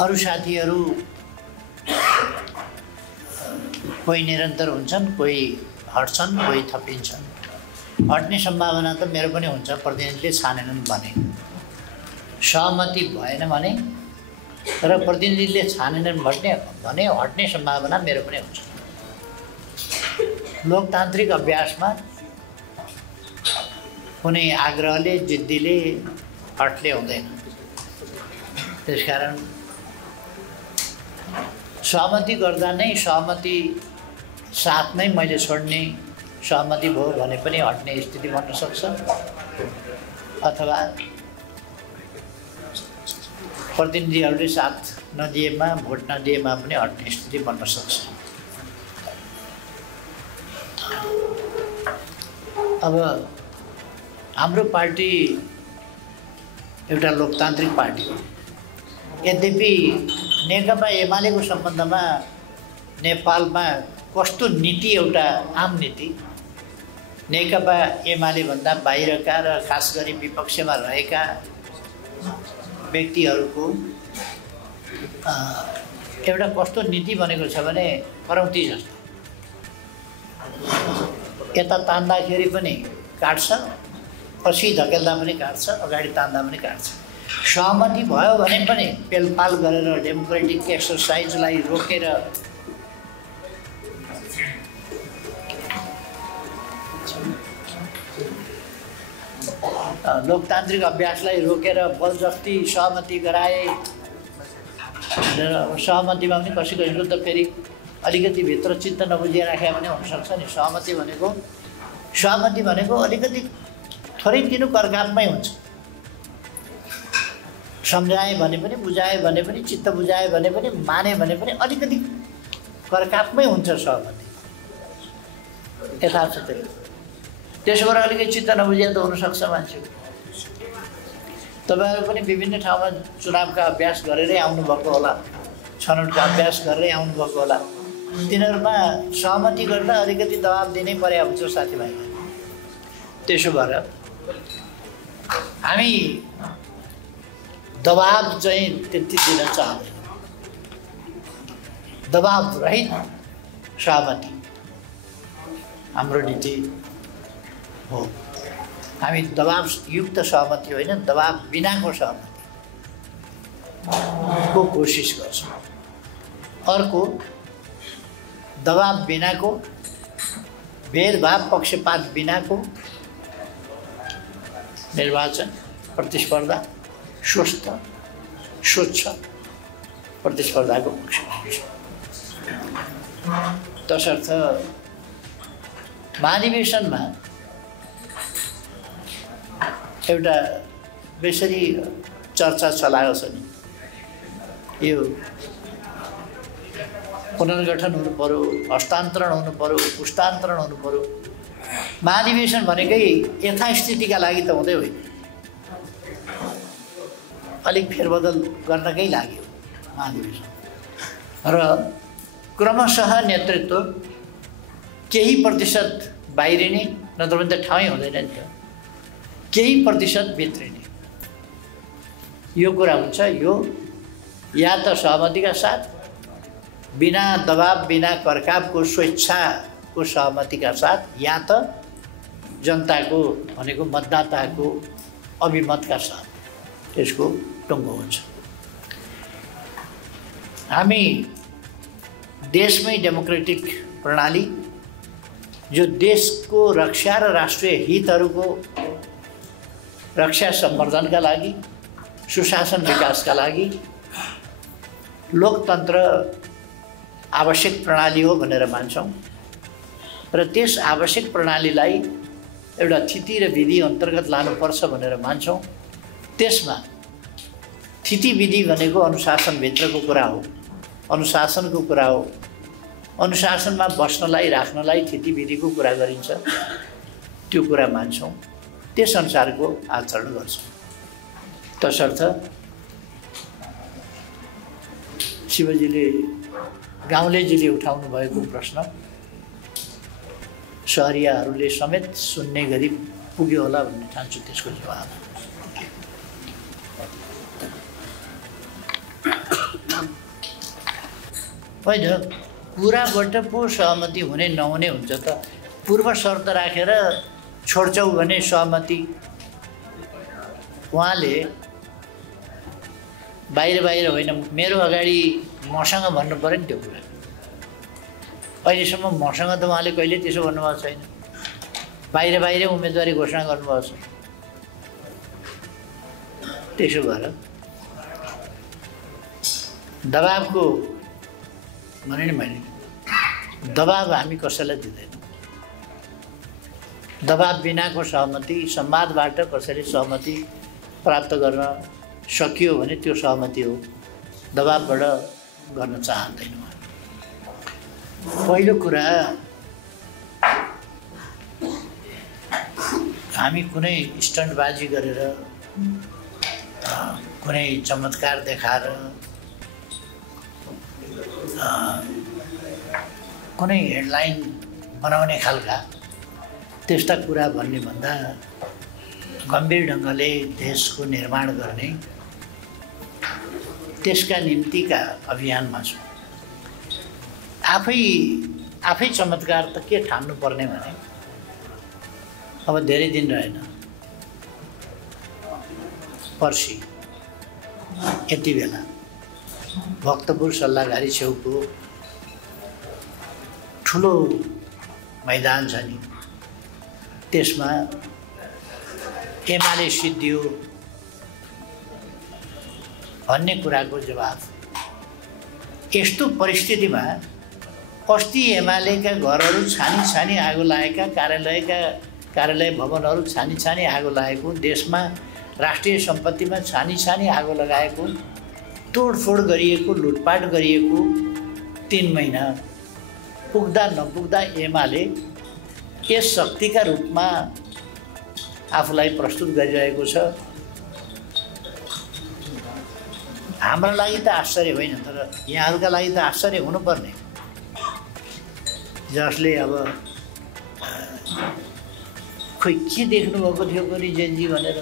अरू साथीहरू कोही निरन्तर हुन्छन्, कोही हट्छन्, कोही थपिन्छन्। हट्ने सम्भावना त मेरो पनि हुन्छ, प्रतिनिधिले छानेनन् भने, सहमति भएन भने, तर प्रतिनिधिले छानेनन् भने हट्ने सम्भावना मेरो पनि हुन्छ। लोकतान्त्रिक अभ्यासमा कुनै आग्रहले, जिद्दीले, हटले हुँदैन। त्यसकारण सहमति गर्दा नै, सहमति साथ नै मैले छोड्ने, सहमति भयो भने पनि हट्ने स्थिति बन्न सक्छ, अथवा प्रतिनिधिहरूले साथ नदिएमा, भोट नदिएमा पनि हट्ने स्थिति बन्न सक्छ। अब हाम्रो पार्टी एउटा लोकतान्त्रिक पार्टी हो। यद्यपि नेकपा एमालेको सम्बन्धमा नेपालमा कस्तो नीति, एउटा आम नीति, नेकपा एमाले भन्दा बाहिरका र खास गरी विपक्षमा रहेका व्यक्तिहरूको एउटा कस्तो नीति बनेको छ भने करौती जस्तो। यता तान्दाखेरि पनि काट्छ, पछि धकेल्दा पनि काट्छ, अगाडि तान्दा पनि काट्छ। सहमति भयो भने पनि पेलपाल गरेर डेमोक्रेटिक एक्सर्साइजलाई रोकेर लोकतान्त्रिक अभ्यासलाई रोकेर बलजफ्ती सहमति गराए। सहमतिमा पनि कसैको त फेरि अलिकति भित्र चित्त नबुझिएर राखे पनि हुनसक्छ नि। सहमति भनेको अलिकति थोरै दिनु करकापमै हुन्छ। सम्झाए भने पनि, बुझाए भने पनि, चित्त बुझाए भने पनि, माने भने पनि अलिकति करकापमै हुन्छ सहमति। यथार्थ त्यही। त्यसो भएर अलिकति चित्त नबुझिए त हुनसक्छ मान्छे। तपाईँहरू पनि विभिन्न ठाउँमा चुनावका अभ्यास गरेरै आउनुभएको होला, छनौटका अभ्यास गरेरै आउनुभएको होला। तिनीहरूमा सहमति गर्न अलिकति दबाब दिनै पर्या हुन्छ साथीभाइलाई। त्यसो भएर हामी दबाब चाहिँ त्यति दिन चाहँदैन। दबाब रहित सहमति हाम्रो नीति हो। हामी दबाबयुक्त सहमति होइन, दबाब बिनाको सहमतिको कोसिस गर्छौँ। अर्को, दबाब बिनाको, भेदभाव पक्षपात बिनाको निर्वाचन, प्रतिस्पर्धा, स्वस्थ स्वच्छ प्रतिस्पर्धाको पक्ष। तसर्थ महाधिवेशनमा एउटा बेसरी चर्चा चलाएको छ नि, यो पुनर्गठन हुनु पर्यो, हस्तान्तरण हुनु पर्यो, पुस्तान्तरण हुनु पर्यो। महाधिवेशन भनेकै यथास्थितिका लागि त हुँदै होइन, अलिक फेरबदल गर्नकै लागि हो महाधिवेशन। र क्रमशः नेतृत्व केही प्रतिशत बाहिरिने, नत्र भने त ठाउँै हुँदैन नि त, केही प्रतिशत भित्रिने, यो कुरा हुन्छ। यो या त सहमतिका साथ, बिना दबाब, बिना करकापको, स्वेच्छाको सहमतिका साथ, या त जनताको भनेको मतदाताको अभिमतका साथ त्यसको टुङ्गो हुन्छ। हामी देशमै डेमोक्रेटिक प्रणाली जो देशको रक्षा र राष्ट्रिय हितहरूको रक्षा संवर्धनका लागि, सुशासन विकासका लागि लोकतन्त्र आवश्यक प्रणाली हो भनेर मान्छौँ। र त्यस आवश्यक प्रणालीलाई एउटा थिति र विधि अन्तर्गत लानुपर्छ भनेर मान्छौँ। त्यसमा थिति विधि भनेको अनुशासनभित्रको कुरा हो, अनुशासनको कुरा हो। अनुशासनमा बस्नलाई, राख्नलाई थिति विधिको कुरा गरिन्छ, त्यो कुरा मान्छौँ, त्यसअनुसारको आचरण गर्छौँ। तसर्थ शिवजीले, गाउँलेजीले उठाउनु भएको प्रश्न सहरियाहरूले समेत सुन्ने गरी पुग्यो होला भन्ने ठान्छु त्यसको जवाब। होइन कुराबाट पो सहमति हुने नहुने हुन्छ त। पूर्व शर्त राखेर छोड्छौ भने सहमति उहाँले बाहिर होइन मेरो अगाडि मसँग भन्नु पर्यो नि त्यो कुरा। अहिलेसम्म मसँग त उहाँले कहिले त्यसो भन्नुभएको छैन। बाहिर उम्मेदवारी घोषणा गर्नुभएको छ। त्यसो भएर दबाबको भने नि मैले दबाब हामी कसैलाई दिँदैन। दबाब बिनाको सहमति संवादबाट कसैले सहमति प्राप्त गर्न सकियो भने त्यो सहमति हो। दबाबबाट गर्न चाहँदैन। पहिलो कुरा हामी कुनै स्टन्टबाजी गरेर कुनै चमत्कार देखाएर कुनै हेडलाइन बनाउने खालका त्यस्ता कुरा भन्ने भन्दा गम्भीर ढङ्गले देशको निर्माण गर्ने त्यसका निम्तिका अभियानमा छौँ। आफै चमत्कार त के ठान्नु पर्ने भने अब धेरै दिन रहेन, पर्सि यति बेला भक्तपुर सल्लाहघारी छेउको ठुलो मैदान छ नि, त्यसमा एमाले सिद्धियो भन्ने कुराको जवाफ। यस्तो परिस्थितिमा अस्ति एमालेका घरहरू छानी आगो लागेका, कार्यालय भवनहरू छानी आगो लागेको, देशमा राष्ट्रिय सम्पत्तिमा छानी आगो लगाएको, तोडफोड गरिएको, लुटपाट गरिएको 3 महिना पुग्दा नपुग्दा एमाले यस शक्तिका रूपमा आफूलाई प्रस्तुत गरिरहेको छ। हाम्रा लागि त आश्चर्य होइन, तर यहाँहरूका लागि त आश्चर्य हुनुपर्ने। जसले अब खोइ के देख्नुभएको थियो कुनै जेनजी भनेर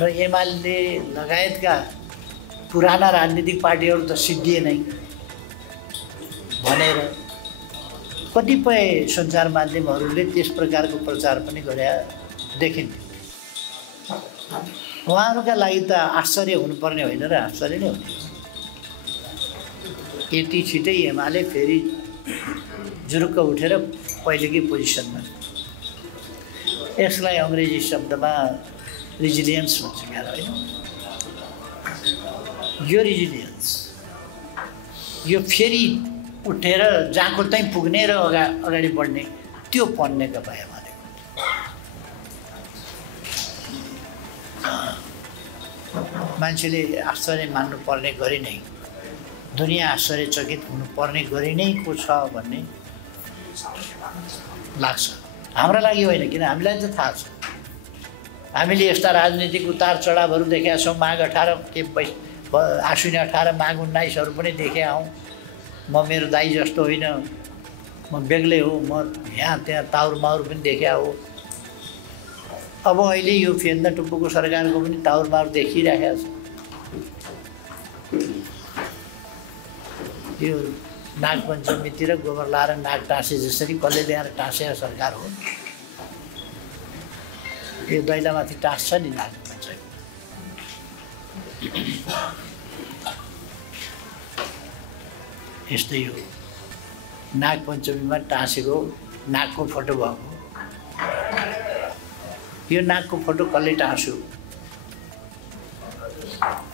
र एमाले लगायतका पुराना राजनीतिक पार्टीहरू त सिद्धिए नै भनेर कतिपय सञ्चार माध्यमहरूले त्यस प्रकारको प्रचार पनि गरे देखिन्थ्यो। उहाँहरूका लागि त आश्चर्य हुनुपर्ने होइन र आश्चर्य नै हुने। यति छिटै एमाले फेरि जुरुक्क उठेर पहिलेकै पोजिसनमा। यसलाई अङ्ग्रेजी शब्दमा रिजिलियन्स भन्छ क्या होइन। यो रिजिलियन्स यो फेरि उठेर जहाँको त्यहीँ पुग्ने र अगाडि बढ्ने त्यो पन्नेका भयो भने मान्छेले आश्चर्य मान्नुपर्ने गरी नै, दुनियाँ आश्चर्यचकित हुनुपर्ने गरी नै को छ भन्ने लाग्छ। हाम्रा लागि होइन, किन हामीलाई त थाहा छ। हामीले यस्ता राजनीतिक उतार चढावहरू देखेका छौँ। माघ 18 के आश्विन 18 माघ 19हरू पनि देखेका हौँ। म मेरो दाइ जस्तो होइन, म बेग्लै हो। म यहाँ त्यहाँ ताउर माउर पनि देखेका हो। अब अहिले यो फेन्दा टुप्पोको सरकारको पनि ताउर माउर देखिरहेको छ। यो नागपञ्चमीतिर गोबर लाएर नाग टाँसे जसरी कसले ल्याएर टाँसेको सरकार हो। यो दैलामाथि टाँस्छ नि नागपञ्चमी। यस्तै हो, नागपञ्चमीमा टाँसेको नागको फोटो भएको। यो नागको फोटो कसले टाँस्यो?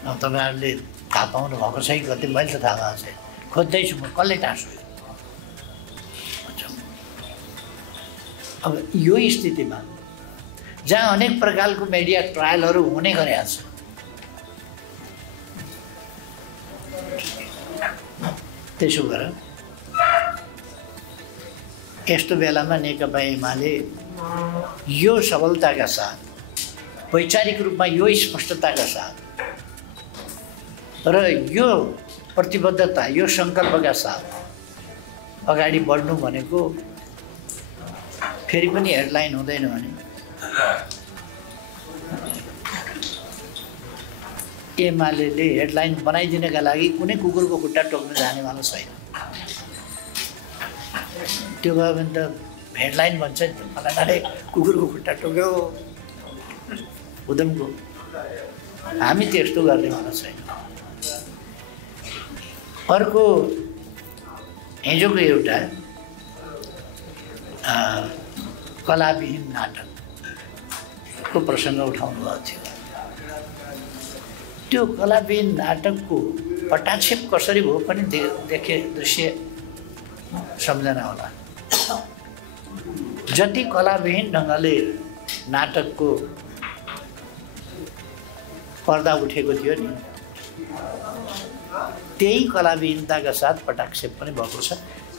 अब तपाईँहरूले थाहा पाउनु भएको छ कि कति? मैले त थाहा भएको छैन, खोज्दैछु म कसले टाँस्यो। अब यो स्थितिमा जहाँ अनेक प्रकारको मिडिया ट्रायलहरू हुने गरेका छ, त्यसो भएर यस्तो बेलामा नेकपा एमाले यो सबलताका साथ, वैचारिक रूपमा यो स्पष्टताका साथ र यो प्रतिबद्धता, यो सङ्कल्पका साथ अगाडि बढ्नु भनेको फेरि पनि हेडलाइन हुँदैन भने एमालेले हेडलाइन बनाइदिनका लागि कुनै कुकुरको खुट्टा टोक्न जानेवाला छैन। त्यो भयो भने त हेडलाइन भन्छ नि, फलानाले कुकुरको खुट्टा टोक्यो उदमको। हामी त्यस्तो गर्नेवाला छैन। अर्को हिजोको एउटा कलाविहीन नाटकको प्रसङ्ग उठाउनु भएको थियो। त्यो कलाविहीन नाटकको पटाक्षेप कसरी भयो पनि देखे दृश्य सम्झना होला। जति कलाविहीन ढङ्गले नाटकको पर्दा उठेको थियो नि, त्यही कलाविहीनताका साथ पटाक्षेप पनि भएको छ।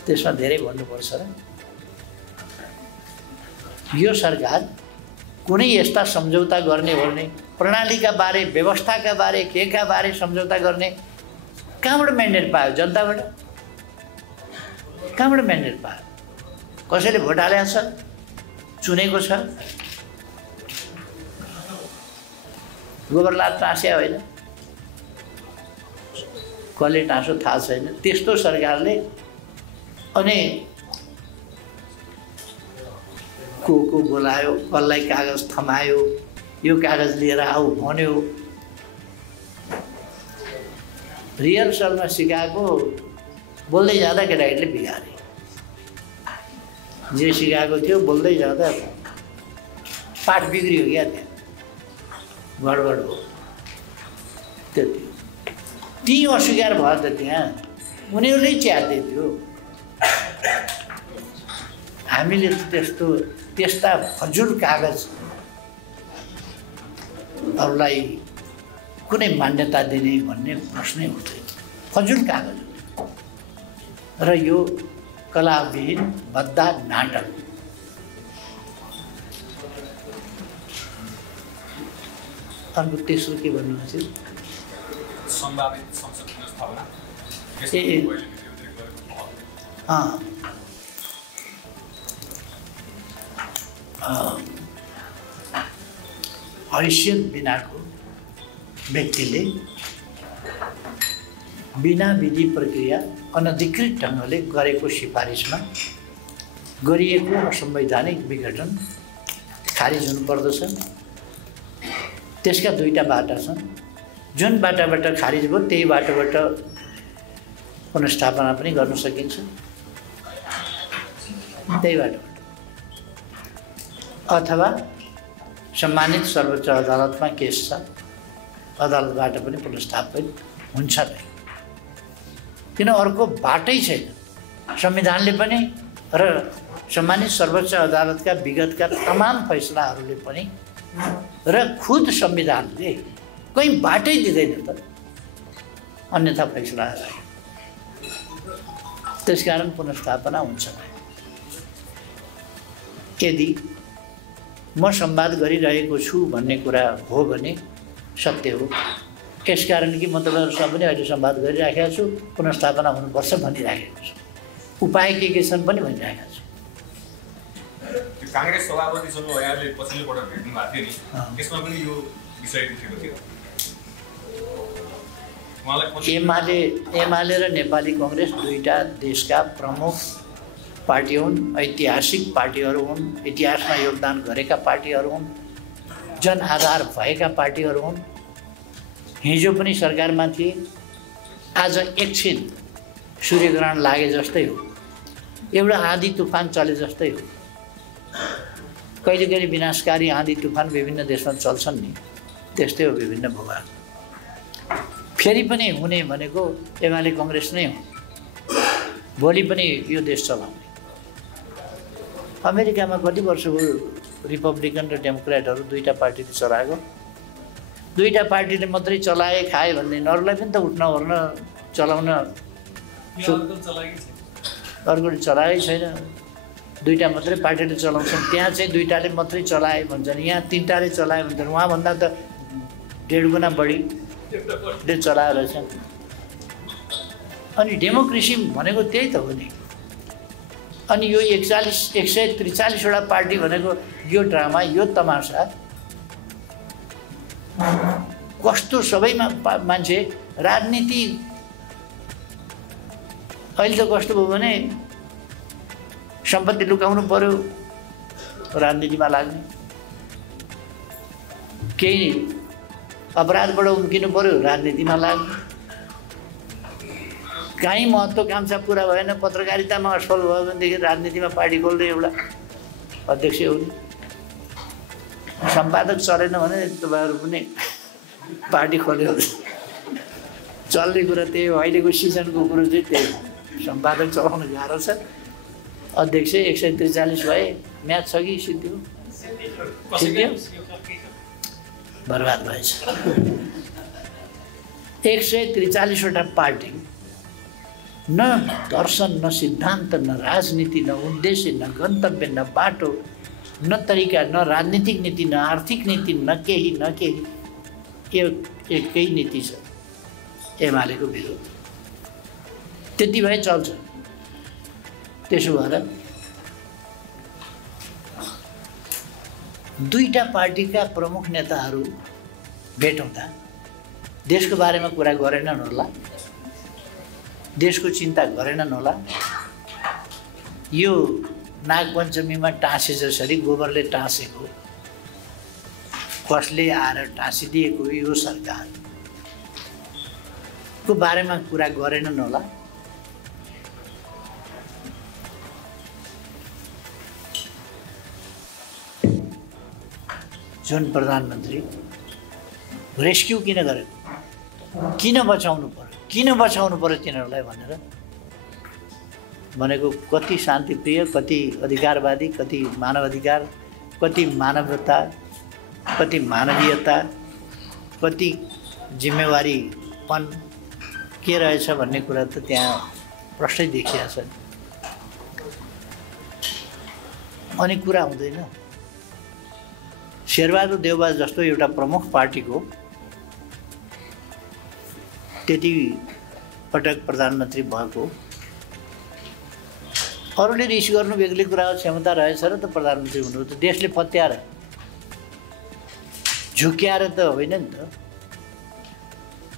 त्यसमा धेरै भन्नुपर्छ र यो सरकार कुनै यस्ता सम्झौता गर्ने भने प्रणालीका बारे, व्यवस्थाका बारे, केका बारे सम्झौता गर्ने कहाँबाट म्यान्डेट पायो? जनताबाट। कहाँबाट म्यान्डेट पायो? कसैले भोट हालेको छ, चुनेको छ? गोबरलाल टाँस्या होइन, कसले टाँसो थाहा छैन। त्यस्तो सरकारले अनि को बोलायो, कसलाई कागज थमायो, यो कागज लिएर आऊ भन्यो। रिहर्सलमा सिकाएको बोल्दै जाँदा केटाकेटीले बिगारे। जे सिकाएको थियो बोल्दै जाँदा पाठ बिग्रियो क्या, त्यहाँ गडबड हो। त्यति ती अस्वीकार भयो त त्यहाँ उनीहरूले च्यात्दै थियो। हामीले त्यस्ता फजुल कागजहरूलाई कुनै मान्यता दिने भन्ने प्रश्नै हुँदैन। फजुल कागज र यो कलाविहीन भद्दा नाटक। अर्को तेस्रो के भन्नुहुन्छ? संभावित संसद स्थापना। हैसियत बिनाको व्यक्तिले बिना विधि प्रक्रिया अनधिकृत ढङ्गले गरेको सिफारिसमा गरिएको असंवैधानिक विघटन खारिज हुनुपर्दछ। त्यसका दुईटा बाटा छन्। जुन बाटाबाट खारिज भयो त्यही बाटोबाट पुनर्स्थापना पनि गर्न सकिन्छ। त्यही बाटोबाट अथवा सम्मानित सर्वोच्च अदालतमा केस छ, अदालतबाट पनि पुनर्स्थापित हुन्छ नै। किन अर्को बाटै छैन। संविधानले पनि र सम्मानित सर्वोच्च अदालतका विगतका तमाम फैसलाहरूले पनि र खुद संविधानले कहीँ बाटै दिँदैन त अन्यथा फैसलाहरूलाई। त्यसकारण पुनर्स्थापना हुन्छ। यदि म संवाद गरिरहेको छु भन्ने कुरा हो भने सत्य हो। यसकारण कि म तपाईँहरूसँग पनि अहिले संवाद गरिराखेको छु, पुनर्स्थापना हुनुपर्छ भनिराखेको छु। उपाय के छन् पनि भनिराखेको छु। कांग्रेस सभापतिसँग यहाँले पछिल्लो पटक भेट्नु भएको थियो नि, त्यसमा पनि यो विषय उठेको थियो। एमाले र नेपाली कांग्रेस दुईटा देशका प्रमुख पार्टी हुन्, ऐतिहासिक पार्टीहरू हुन्, इतिहासमा योगदान गरेका पार्टीहरू हुन्, जनआधार भएका पार्टीहरू हुन्। हिजो पनि सरकारमा थिए, आज एकछिन सूर्यग्रहण लागे जस्तै हो, एउटा आँधी तुफान चले जस्तै हो। कहिले कहिले विनाशकारी आँधी तुफान विभिन्न देशमा चल्छन् नि, त्यस्तै हो विभिन्न भूभाग। फेरि पनि हुने भनेको एमाले कांग्रेस नै हो, भोलि पनि यो देश चलाउने। अमेरिकामा कति वर्ष भयो रिपब्लिकन र डेमोक्रेटहरू दुईटा पार्टीले चलाएको। दुईटा पार्टीले मात्रै चलाए खाए भन्ने अरूलाई पनि त उठ्न ओर्न चलाउन अर्कोले चलाएकै छैन। दुईटा मात्रै पार्टीले चलाउँछन्, त्यहाँ चाहिँ दुईटाले मात्रै चलाए भन्छन्, यहाँ तिनटाले चलाए भन्छन्। उहाँभन्दा त 1.5 गुणा बढीले चलाएर रहेछन्। अनि डेमोक्रेसी भनेको त्यही त हो नि। अनि यो 143वटा पार्टी भनेको यो ड्रामा, यो तमासा कस्तो सबैमा मान्छे राजनीति अहिले त कस्तो भयो भने सम्पत्ति लुकाउनु पर्यो राजनीतिमा लाग्ने, केही अपराधबाट उम्किनु पर्यो राजनीतिमा लाग्ने, कहीँ महत्त्वाकांक्षा पुरा भएन पत्रकारितामा असफल भयो भनेदेखि राजनीतिमा पार्टी खोल्दै एउटा अध्यक्ष हुने, सम्पादक चलेन भने तपाईँहरू पनि पार्टी खोल्यो चल्ने कुरा त्यही हो। अहिलेको सिजनको कुरो चाहिँ त्यही हो, सम्पादक चलाउन गाह्रो छ। अध्यक्ष 143 भए, म्याच छ कि सिद्धियो? सिद्धियो, बर्बाद भएछ। 143वटा पार्टी, न दर्शन, न सिद्धान्त, न राजनीति, न उद्देश्य, न गन्तव्य, न बाटो, न तरिका, न राजनीतिक नीति, न आर्थिक नीति, न केही एकै नीति छ, एमालेको विरोध। त्यति भए चल्छ। त्यसो भएर दुईटा पार्टीका प्रमुख नेताहरू भेट हुँदा देशको बारेमा कुरा गरेनन् होला, देशको चिन्ता गरेनन् होला। यो नागपञ्चमीमा टाँसे जसरी गोबरले टाँसेको, कसले आएर टाँसिदिएको यो सरकारको बारेमा कुरा गरेनन् होला। जुन प्रधानमन्त्री रेस्क्यु किन गरेको, किन बचाउनु पर्यो तिनीहरूलाई भनेर भनेको कति शान्तिप्रिय, कति अधिकारवादी, कति मानवाधिकार, कति मानवता, कति मानवीयता, कति जिम्मेवारीपन के रहेछ भन्ने कुरा त त्यहाँ प्रष्टै देखिया छ। अनि कुरा हुँदैन। शेरबहादुर देउबा जस्तो एउटा प्रमुख पार्टीको त्यति पटक प्रधानमन्त्री भएको, अरूले रिस गर्नु बेग्लै कुरा हो, क्षमता रहेछ र त प्रधानमन्त्री हुनु, त देशले पत्याएर झुक्याएर त होइन नि त,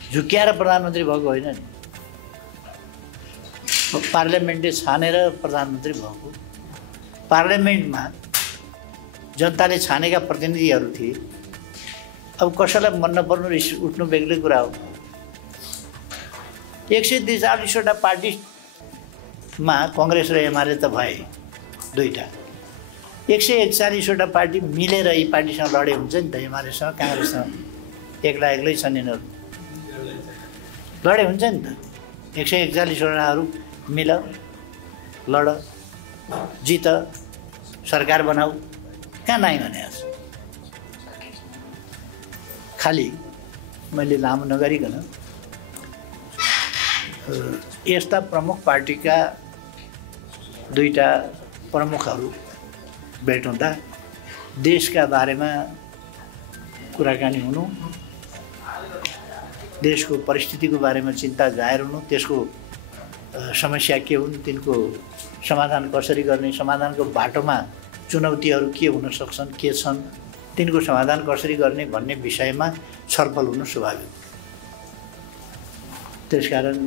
झुक्याएर प्रधानमन्त्री भएको होइन नि, पार्लियामेन्टले छानेर प्रधानमन्त्री भएको। पार्लियामेन्टमा जनताले छानेका प्रतिनिधिहरू थिए। अब कसैलाई मन नपर्नु रिस उठ्नु बेग्लै कुरा हो। 143वटा पार्टीमा कङ्ग्रेस र एमाले त भए दुईटा, 141वटा पार्टी मिलेर यी पार्टीसँग लडे हुन्छ नि त, एमालेसँग काङ्ग्रेससँग एक्लै छन् यिनीहरू, लडे हुन्छ नि त। 141वटाहरू मिल, लड, जित, सरकार बनाऊ, कहाँ नाइ भने खालि मैले लामो नगरिकन यस्ता प्रमुख पार्टीका दुईटा प्रमुखहरू भेट हुँदा देशका बारेमा कुराकानी हुनु, देशको परिस्थितिको बारेमा चिन्ता जाहेर हुनु, त्यसको समस्या के हुन्, तिनको समाधान कसरी गर्ने, समाधानको बाटोमा चुनौतीहरू के हुन सक्छन्, के छन्, तिनको समाधान कसरी गर्ने भन्ने विषयमा छलफल हुनु स्वाभाविक। त्यसकारण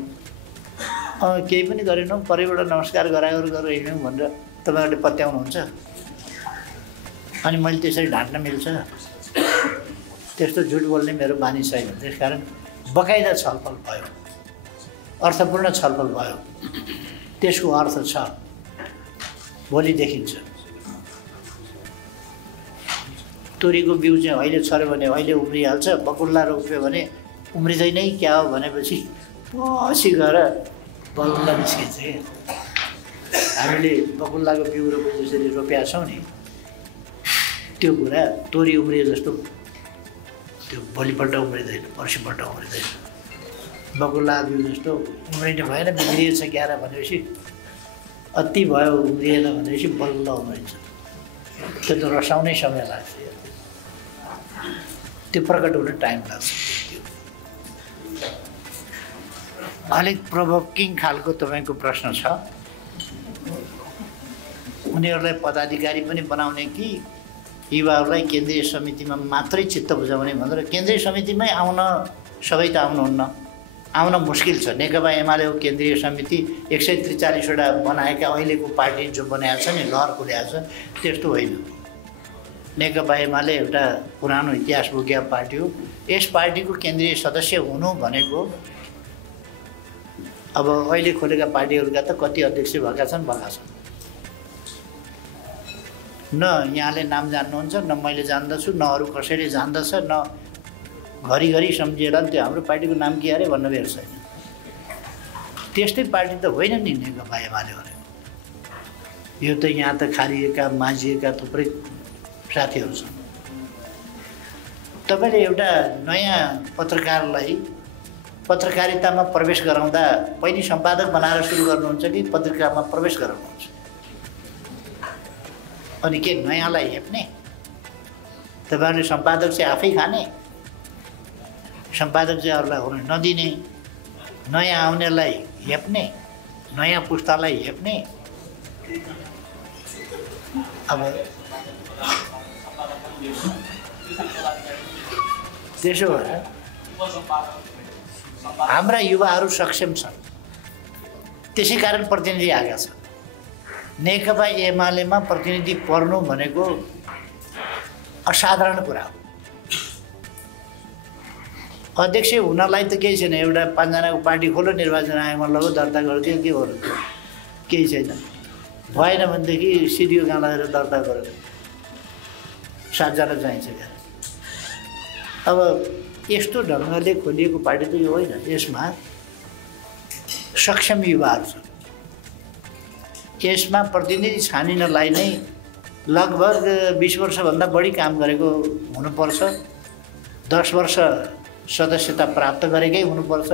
केही पनि गरेनौँ, परैबाट नमस्कार गराएर गरेर हिँड्यौँ भनेर तपाईँहरूले पत्याउनुहुन्छ। अनि मैले त्यसरी ढाँट्न मिल्छ? त्यस्तो झुट बोल्ने मेरो बानी छैन। त्यसकारण बकाइदा छलफल भयो, अर्थपूर्ण छलफल भयो, त्यसको अर्थ छ, भोलि देखिन्छ। तोरीको बिउ चाहिँ अहिले छर्यो भने अहिले उम्रिहाल्छ, बकुल्ला रोप्यो भने उम्रिँदैन क्या हो भनेपछि पछि गएर बकुल्ला निस्किन्छ। हामीले बकुल्लाको बिउ रोपे जसरी रोपेका छौँ नि, त्यो कुरा तोरी उम्रिए जस्तो त्यो भोलिपल्ट उम्रिँदैन, पर्सिपल्ट उम्रिँदैन। बकुल्ला बिउ जस्तो उम्रिने भएन, बिग्रिएछ क्यार भनेपछि अति भयो, उम्रिएन भनेपछि बल्ल उम्रिन्छ। त्यो त रसाउनै समय लाग्छ, त्यो प्रकट हुन टाइम लाग्छ। अलिक प्रोभोकिङ खालको तपाईँको प्रश्न छ, उनीहरूलाई पदाधिकारी पनि बनाउने कि युवाहरूलाई केन्द्रीय समितिमा मात्रै चित्त बुझाउने भनेर केन्द्रीय समितिमै आउन सबै त आउनुहुन्न, आउन मुस्किल छ। नेकपा एमालेको केन्द्रीय समिति 143वटा बनाएका अहिलेको पार्टी जो बनाएको छ नि, लहर खुल्याएको छ, त्यस्तो होइन। नेकपा एमाले एउटा पुरानो इतिहास बोकेको पार्टी हो। यस पार्टीको केन्द्रीय सदस्य हुनु भनेको अब अहिले खोलेका पार्टीहरूका त कति अध्यक्ष भएका छन्। न यहाँले नाम जान्नुहुन्छ, न मैले जान्दछु, न अरू कसैले जान्दछ, न घरिघरि सम्झिएर त्यो हाम्रो पार्टीको नाम के अरे भन्न बेर छैन। त्यस्तै पार्टी त होइन नि नेकपा एमाले भनेको। यो त यहाँ त खारिएका माझिएका थुप्रै साथीहरू छन्। तपाईँले एउटा नयाँ पत्रकारलाई पत्रकारितामा प्रवेश गराउँदा पहिले सम्पादक बनाएर सुरु गर्नुहुन्छ कि पत्रिकामा प्रवेश गराउनुहुन्छ? अनि के नयाँलाई हेप्ने? तपाईँहरूले सम्पादक चाहिँ आफै खाने, सम्पादक चाहिँ अरूलाई हुन नदिने, नयाँ आउनेलाई हेप्ने, नयाँ पुस्तालाई हेप्ने। अब त्यसो भएर हाम्रा युवाहरू सक्षम छन्, त्यसै कारण प्रतिनिधि आएका छन्। नेकपा एमालेमा प्रतिनिधि पर्नु भनेको असाधारण कुरा हो। अध्यक्ष हुनलाई त केही छैन, एउटा 5 जनाको पार्टी खोलो, निर्वाचन आयोगमा लगो, दर्ता गरिदियो, के गर्नु, केही छैन। भएन भनेदेखि सिडिओ कहाँ लगेर दर्ता गर्यो, 7 जना चाहिन्छ क्या। अब यस्तो ढङ्गले खोलिएको पार्टी त यो होइन। यसमा सक्षम युवाहरू छन्। यसमा प्रतिनिधि छानिनलाई नै लगभग 20 वर्षभन्दा बढी काम गरेको हुनुपर्छ, 10 वर्ष सदस्यता प्राप्त गरेकै हुनुपर्छ,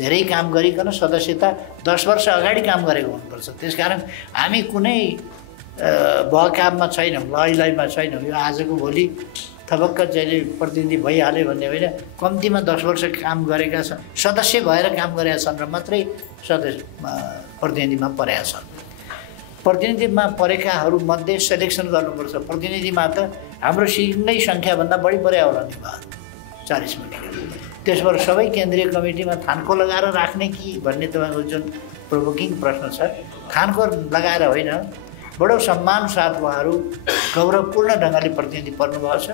धेरै काम गरिकन सदस्यता 10 वर्ष अगाडि काम गरेको हुनुपर्छ। त्यसकारण हामी कुनै बहकाममा छैनौँ, लैमा छैनौँ। यो आजको भोलि थपक्क जहिले प्रतिनिधि भइहाल्यो भन्ने होइन। कम्तीमा 10 वर्ष काम गरेका छन्, सदस्य भएर काम गरेका छन् र मात्रै सदस्य प्रतिनिधिमा परेका छन्। प्रतिनिधिमा परेकाहरूमध्ये सेलेक्सन गर्नुपर्छ। प्रतिनिधिमा त हाम्रो सिटकै सङ्ख्याभन्दा बढी परे होला नि, 40 मिनट। त्यसबाट सबै केन्द्रीय कमिटीमा थानको लगाएर राख्ने कि भन्ने तपाईँको जुन प्रोभोकिङ प्रश्न छ, थानको लगाएर होइन, बडो सम्मान साथ उहाँहरू गौरवपूर्ण ढङ्गले प्रतिनिधि पर्नुभएको छ।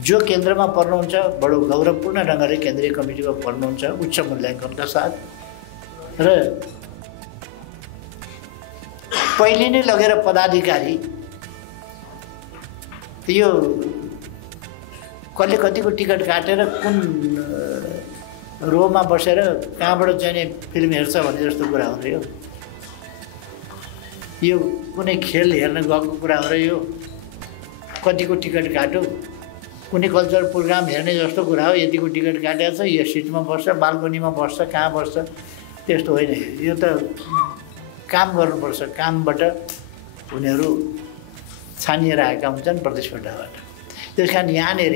जो केन्द्रमा पर्नुहुन्छ बडो गौरवपूर्ण ढङ्गले केन्द्रीय कमिटीमा पर्नुहुन्छ, उच्च मूल्याङ्कनका साथ। र पहिले नै लगेर पदाधिकारी यो कसले कतिको टिकट काटेर कुन रोमा बसेर कहाँबाट चाहिँ फिल्म हेर्छ भन्ने जस्तो कुरा हो र यो कुनै खेल हेर्न गएको कुरा हो र यो कतिको टिकट काट्यो, कुनै कल्चरल प्रोग्राम हेर्ने जस्तो कुरा हो। यतिको टिकट काटेको छ, यो सिटमा बस्छ, बाल्कनीमा बस्छ, कहाँ बस्छ, त्यस्तो होइन। यो त काम गर्नुपर्छ। कामबाट उनीहरू छानिएर आएका हुन्छन् प्रतिस्पर्धाबाट। त्यस कारण यहाँनिर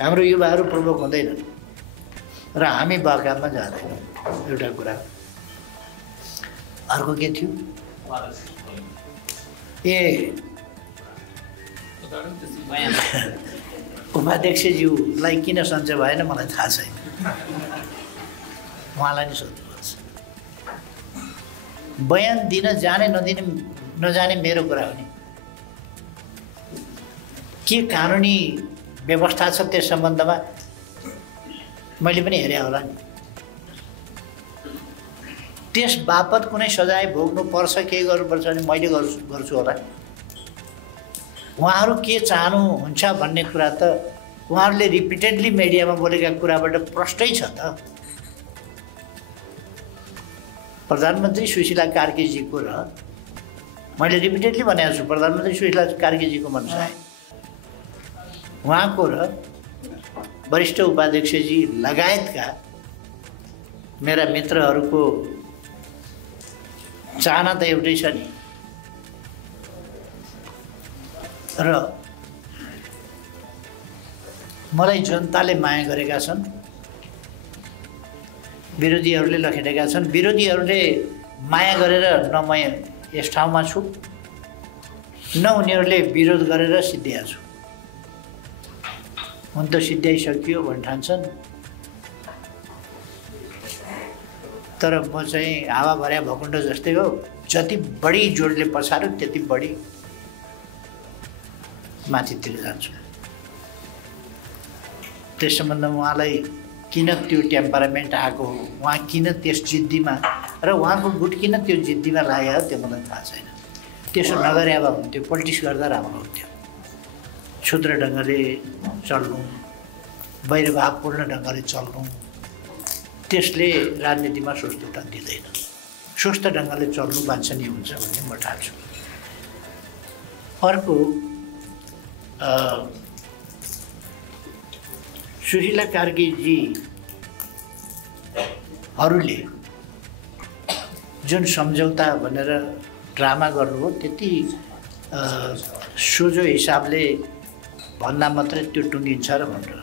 हाम्रो युवाहरू प्रमुख हुँदैनन् र हामी बहकाममा जाँदैनौँ। एउटा कुरा। अर्को के थियो? उपाध्यक्षज्यूलाई किन सन्चय भएन मलाई थाहा छैन, उहाँलाई नै सोध्नुपर्छ। बयान दिन जाने नजाने मेरो कुरा हो नि। के कानुनी व्यवस्था छ त्यस सम्बन्धमा मैले पनि हेरेँ होला नि। त्यस बापत कुनै सजाय भोग्नुपर्छ, के गर्नुपर्छ भने मैले गर्छु होला। उहाँहरू के चाहनुहुन्छ भन्ने कुरा त उहाँहरूले रिपिटेडली मिडियामा बोलेका कुराबाट प्रष्टै छ त। प्रधानमन्त्री सुशीला कार्कीजीको र मैले रिपिटेडली भनेको छु, प्रधानमन्त्री सुशीला कार्कीजीको मनसाय उहाँको र वरिष्ठ उपाध्यक्षजी लगायतका मेरा मित्रहरूको चाहना त एउटै छ नि। र मलाई जनताले माया गरेका छन्, विरोधीहरूले लखेटेका छन्। विरोधीहरूले माया गरेर न म यस ठाउँमा छु, न उनीहरूले विरोध गरेर सिद्ध्याएको छु, हुन त सिद्ध्याइसकियो भन्ने ठान्छन्। तर म चाहिँ हावा भर्या भकुण्ड जस्तै हो, जति बढी जोडले पछार्यो त्यति बढी माथितिर जान्छु। त्यस सम्बन्धमा उहाँलाई किन त्यो टेम्परामेन्ट आएको हो, उहाँ किन त्यस जिद्दीमा र उहाँको गुट किन त्यो जिद्दीमा लाग्यो त्यो मलाई थाहा छैन। त्यसो नगरे अब हुन्थ्यो, पोलिटिक्स गर्दा राम्रो हुन्थ्यो। क्षुद्र ढङ्गले चल्नु, वैरभावपूर्ण ढङ्गले चल्नु, त्यसले राजनीतिमा स्वस्थता दिँदैन। स्वस्थ ढङ्गले चल्नु वाञ्छनीय हुन्छ भन्ने म ठान्छु। अर्को सुशीला कार्कीजीहरूले जुन सम्झौता भनेर ड्रामा गर्नुभयो त्यति सोझो हिसाबले भन्दा मात्रै त्यो टुङ्गिन्छ र भनेर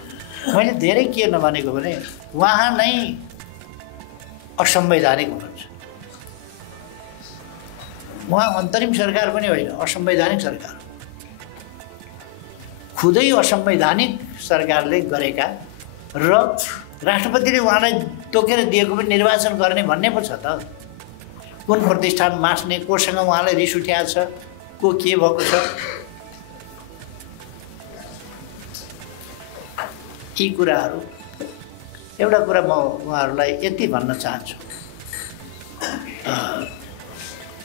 मैले धेरै के नभनेको भने उहाँ नै असंवैधानिक हुनुहुन्छ। उहाँ अन्तरिम सरकार पनि होइन, असंवैधानिक सरकार, खुदै असंवैधानिक सरकारले गरेका र राष्ट्रपतिले उहाँलाई तोकेर दिएको पनि निर्वाचन गर्ने भन्ने पो छ त। कुन प्रतिष्ठान मास्ने, कोसँग उहाँलाई रिस उठ्याएको छ, को के भएको छ, यी कुराहरू। एउटा कुरा म उहाँहरूलाई यति भन्न चाहन्छु,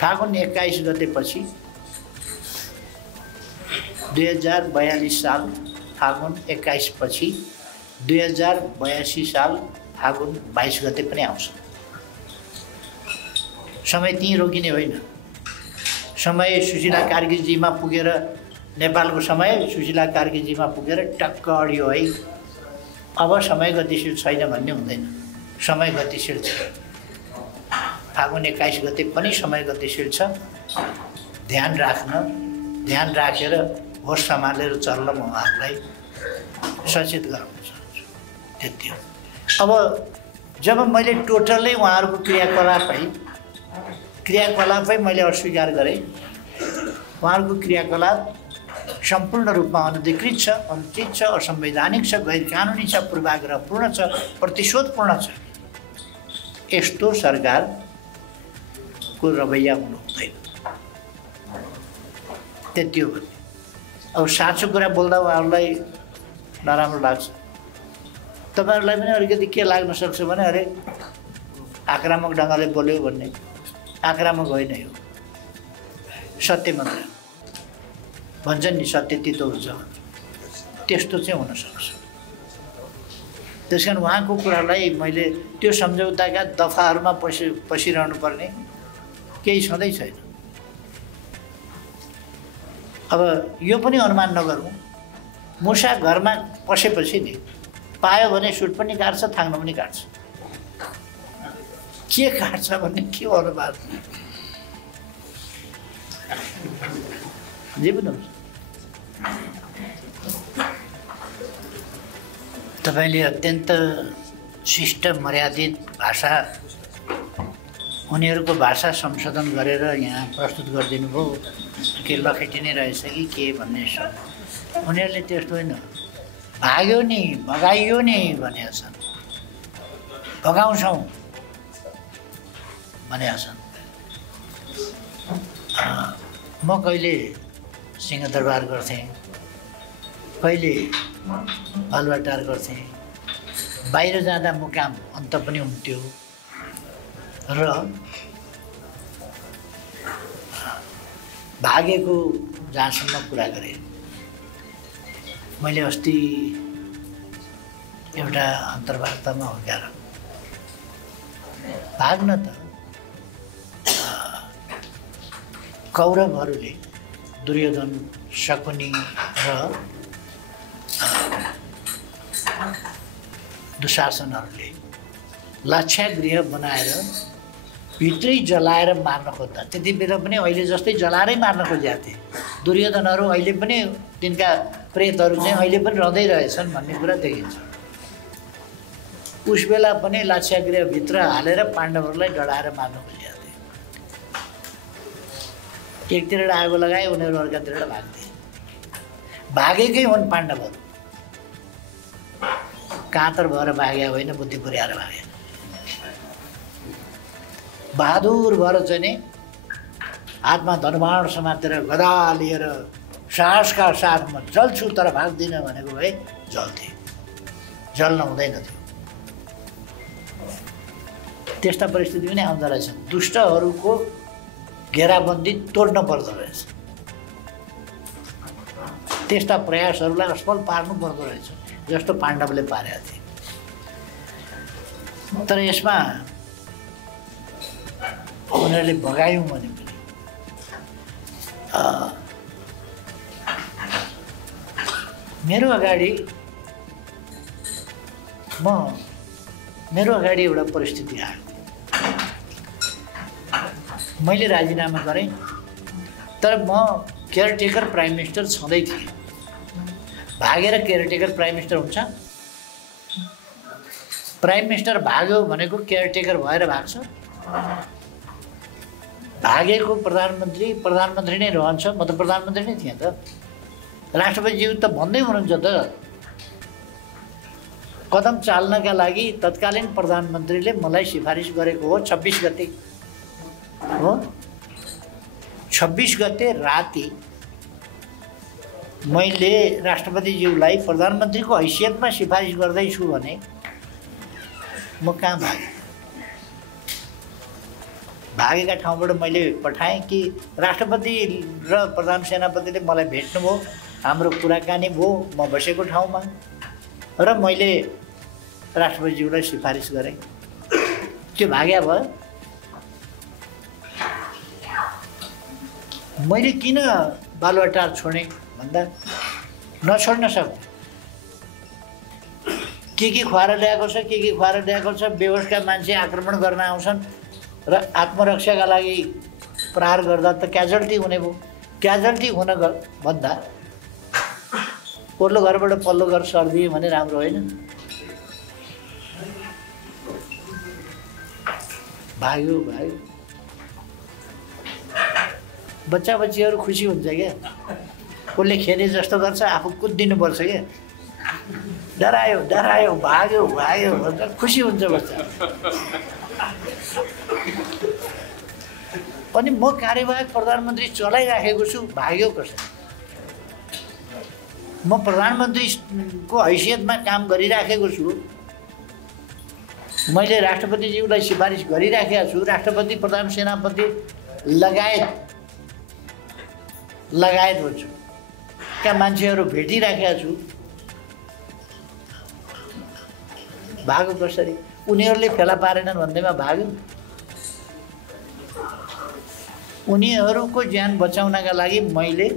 फागुन 21 गतेपछि 2042 साल फागुन 21 पछि 2082 साल फागुन 22 गते पनि आउँछ। समय त्यहीँ रोकिने होइन। समय सुशीला कार्कीजीमा पुगेर, नेपालको समय सुशीला कार्कीजीमा पुगेर टक्क अडियो है। अब समय गतिशील छैन भन्ने हुँदैन, समय गतिशील छ। फागुन 21 गते पनि समय गतिशील छ। ध्यान राखेर होस सम्हालेर चल्न म उहाँहरूलाई सचेत गराउन चाहन्छु। त्यति हो। अब जब मैले टोटलै उहाँहरूको क्रियाकलापै मैले अस्वीकार गरेँ, उहाँहरूको क्रियाकलाप सम्पूर्ण रूपमा अनधिकृत छ, अनुचित छ, असंवैधानिक छ, गैर कानुनी छ, पूर्वाग्रहपूर्ण छ, प्रतिशोधपूर्ण छ, यस्तो सरकारको रवैया हुनु हुँदैन। त्यति हो भने अब साँचो कुरा बोल्दा उहाँहरूलाई नराम्रो लाग्छ। तपाईँहरूलाई पनि अलिकति के लाग्न सक्छ भने अरे आक्रामक ढङ्गले बोल्यो भन्ने। आक्रामक होइन, यो सत्य मात्र भन्छन् नि, सत्य तितो हुन्छ, त्यस्तो चाहिँ हुनसक्छ। त्यस कारण उहाँको कुरालाई मैले त्यो सम्झौताका दफाहरूमा पसिरहनु पर्ने केही छँदै छैन। अब यो पनि अनुमान नगरौँ, मुसा घरमा पसेपछि नि पायो भने सुट पनि काट्छ, थाङ्नो पनि काट्छ। के काट्छ भन्ने के अनुमान जे पनि हुन्छ। तपाईँले अत्यन्त शिष्ट मर्यादित भाषा, उनीहरूको भाषा संशोधन गरेर यहाँ प्रस्तुत गरिदिनु भयो। के लखेटिने रहेछ कि के भन्ने छ। उनीहरूले त्यस्तो होइन, भाग्यो नि भगाइयो नि भनेका छन्, भगाउँछौँ भनेका छन्। म कहिले सिंहदरबार गर्थेँ, कहिले बालुवाटार गर्थेँ। बाहिर जाँदा मुकाम अन्त पनि हुन्थ्यो र भागेको जहाँसम्म कुरा गरेँ। मैले अस्ति एउटा अन्तर्वार्तामा हुँदा भाग्न त कौरवहरूले, दुर्योधन, शकुनी र दुशासनहरूले लाक्षागृह बनाएर भित्रै जलाएर मार्न खोज्दा, त्यति बेला पनि अहिले जस्तै जलाएरै मार्न खोजेका थिए। दुर्योधनहरू अहिले पनि, तिनका प्रेतहरू चाहिँ अहिले पनि रहँदै रहेछन् भन्ने कुरा देखिन्छ। उस बेला पनि लाक्षागृहभित्र हालेर पाण्डवहरूलाई डढाएर मार्न खोजेका थिए। एकतिरबाट आगो लगाए उनीहरू अर्कातिरबाट भाग्थे। भागेकै हुन् पाण्डवहरू, कातर भएर भागे होइन, बुद्धि पुर्याएर भागे। बहादुर भएर चाहिँ नि हातमा धनुबाण समातेर गदा लिएर साहसका साथमा जल्छु तर भाग्दिनँ भनेको भए जल्थे, जल्न हुँदैन थियो। त्यस्ता परिस्थिति पनि आउँदो रहेछ। दुष्टहरूको घेराबन्दी तोड्न पर्दो रहेछ, त्यस्ता प्रयासहरूलाई असफल पार्नु पर्दो रहेछ जस्तो पाण्डवले पारेका थिए। तर यसमा उनीहरूले भगायौँ भने पनि मेरो अगाडि एउटा परिस्थिति आयो। मैले राजीनामा गरेँ, तर म केयरटेकर प्राइम मिनिस्टर छँदै थिएँ। भागेर केयरटेकर प्राइम मिनिस्टर हुन्छ? प्राइम मिनिस्टर भाग्यो भनेको केयरटेकर भएर भाग्छ? भागेको प्रधानमन्त्री नै रहन्छ। म त प्रधानमन्त्री नै थिएँ त। राष्ट्रपतिज्यू त भन्दै हुनुहुन्छ त, कदम चाल्नका लागि तत्कालीन प्रधानमन्त्रीले मलाई सिफारिस गरेको हो 26 गते हो। 26 गते राति मैले राष्ट्रपतिज्यूलाई प्रधानमन्त्रीको हैसियतमा सिफारिस गर्दैछु भने म कहाँ भागेँ? भागेका ठाउँबाट मैले पठाएँ कि राष्ट्रपति र प्रधान सेनापतिले मलाई भेट्नुभयो, हाम्रो कुराकानी भयो म बसेको ठाउँमा, र मैले राष्ट्रपतिज्यूलाई सिफारिस गरेँ। त्यो भाग्या भयो। मैले किन बालुवाटार छोडेँ भन्दा नछोड्न सक्ने। के खुवाएर ल्याएको छ, के खुवाएर ल्याएको छ, बेहोसका मान्छे आक्रमण गर्न आउँछन् र आत्मरक्षाका लागि प्रहार गर्दा त क्याजुअल्टी हुने भयो। क्याजुअल्टी हुन भन्दा पल्लो घरबाट पल्लो घर सर्दिए भने राम्रो होइन? भाग्यो। बच्चा बच्चीहरू खुसी हुन्छ क्या, कसले खेले जस्तो गर्छ, आफू कुदिनुपर्छ क्या। डरायो भाग्यो भन्छ, खुसी हुन्छ बच्चा। अनि म कार्यवाहक प्रधानमन्त्री चलाइराखेको छु, भाग्यो कसरी? म प्रधानमन्त्रीको हैसियतमा काम गरिराखेको छु, मैले राष्ट्रपतिज्यूलाई सिफारिस गरिराखेको छु, राष्ट्रपति प्रधान सेनापति लगायत भन्छु का मान्छेहरू भेटिराखेका छु, भाग्यो कसरी? उनीहरूले फेला पारेनन् भन्दैमा भाग्यो। उनीहरूको ज्यान बचाउनका लागि मैले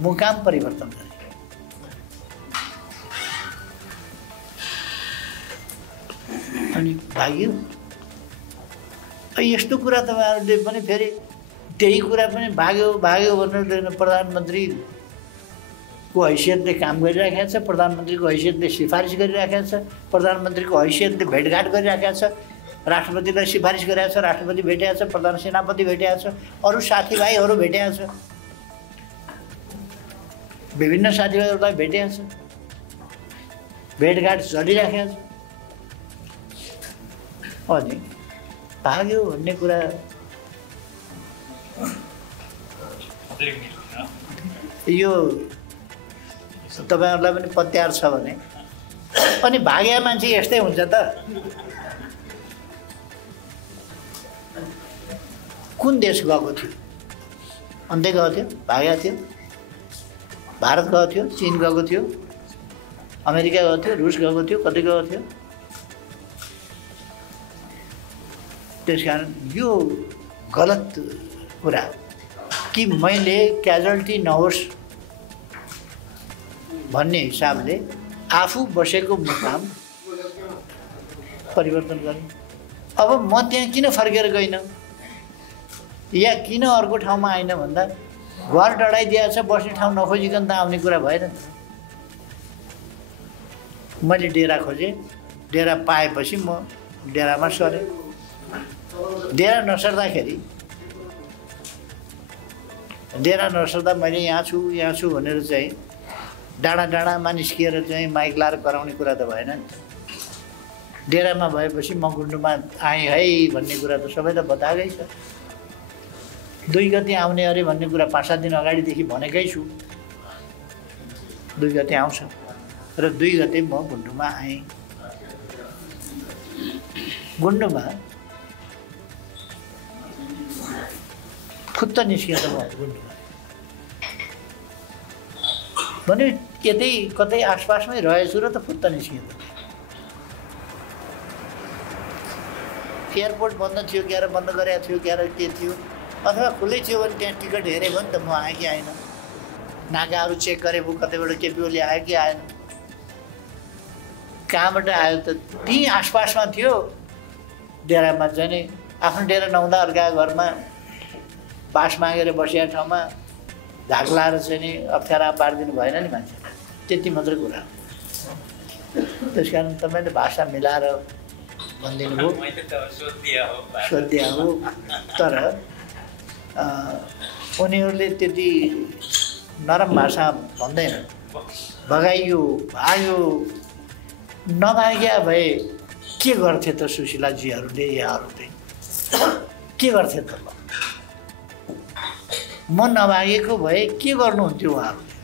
मुकाम परिवर्तन गरेँ। अनि भाग्यो। यस्तो कुरा तपाईँहरूले पनि फेरि त्यही कुरा पनि भाग्यो भनेर प्रधानमन्त्रीको हैसियतले काम गरिराखेको छ, प्रधानमन्त्रीको हैसियतले सिफारिस गरिराखेको छ, प्रधानमन्त्रीको हैसियतले भेटघाट गरिराखेको छ, राष्ट्रपतिलाई सिफारिस गरेको छ, राष्ट्रपति भेटेको छ, प्रधान सेनापति भेटेको छ, अरू साथीभाइहरू भेटेको छ, विभिन्न साथीभाइहरूलाई भेटेको छ, भेटघाट चलिराखेको छ। अनि भाग्यो भन्ने कुरा यो तपाईँहरूलाई पनि पत्यार छ भने, अनि भाग्या मान्छे यस्तै हुन्छ त। कुन देश गएको थियो? अन्त्य गएको थियो, भाग्या थियो। भारत गएको थियो, चीन गएको थियो, अमेरिका गएको थियो, रुस गएको थियो, कतै गएको थियो। त्यसकारण यो गलत कुरा कि मैले क्याजुअल्टी नहोस् भन्ने हिसाबले आफू बसेको मुकाम परिवर्तन गरेँ। अब म त्यहाँ किन फर्केर गइनँ या किन अर्को ठाउँमा आइन भन्दा घर डढाइदिएको छ, बस्ने ठाउँ नखोजिकन त आउने कुरा भएन। मैले डेरा खोजेँ, डेरा पाएपछि म डेरामा सरेँ। डेरा नसर्दाखेरि डेरा नसर्दा मैले यहाँ छु भनेर चाहिँ डाँडा डाँडामा निस्किएर चाहिँ माइक लाएर कराउने कुरा त भएन नि त। डेरामा भएपछि म गुन्डुमा आएँ है भन्ने कुरा त सबैलाई बताएकै छ। 2 गते आउने अरे भन्ने कुरा 5-7 दिन अगाडिदेखि भनेकै छु। 2 गते आउँछ र 2 गते म गुन्डुमा आएँ। गुन्डुमा फुत्त निस्कियो त म गुन्डुमा भने यतै कतै आसपासमै रहेछु र त फुत्त निस्कियो त। एयरपोर्ट बन्द थियो क्यारे बन्द गरेको थियो क्यारे के थियो अथवा खुल्लै थियो भने त्यहाँ टिकट हेरेको नि त म आएँ कि आएन, नाकाहरू चेक गरेको कतैबाट केपिओले आयो कि आएन, कहाँबाट आयो त त्यहीँ आसपासमा थियो। डेरामा चाहिँ नि आफ्नो डेरा नहुँदा अर्काको घरमा बास मागेर बसेको ठाउँमा झाग लाएर चाहिँ नि अप्ठ्यारा पारिदिनु भएन नि मान्छे, त्यति मात्रै कुरा। त्यस कारण तपाईँले भाषा मिलाएर भनिदिनु भयो, सोधिया हो। तर उनीहरूले त्यति नरम भाषा भन्दैन। भगाइयो भाग्यो नभाग्या भए के गर्थे त सुशीलाजीहरूले यहाँहरूले के गर्थे त? म नभागेको भए के गर्नुहुन्थ्यो उहाँहरूले?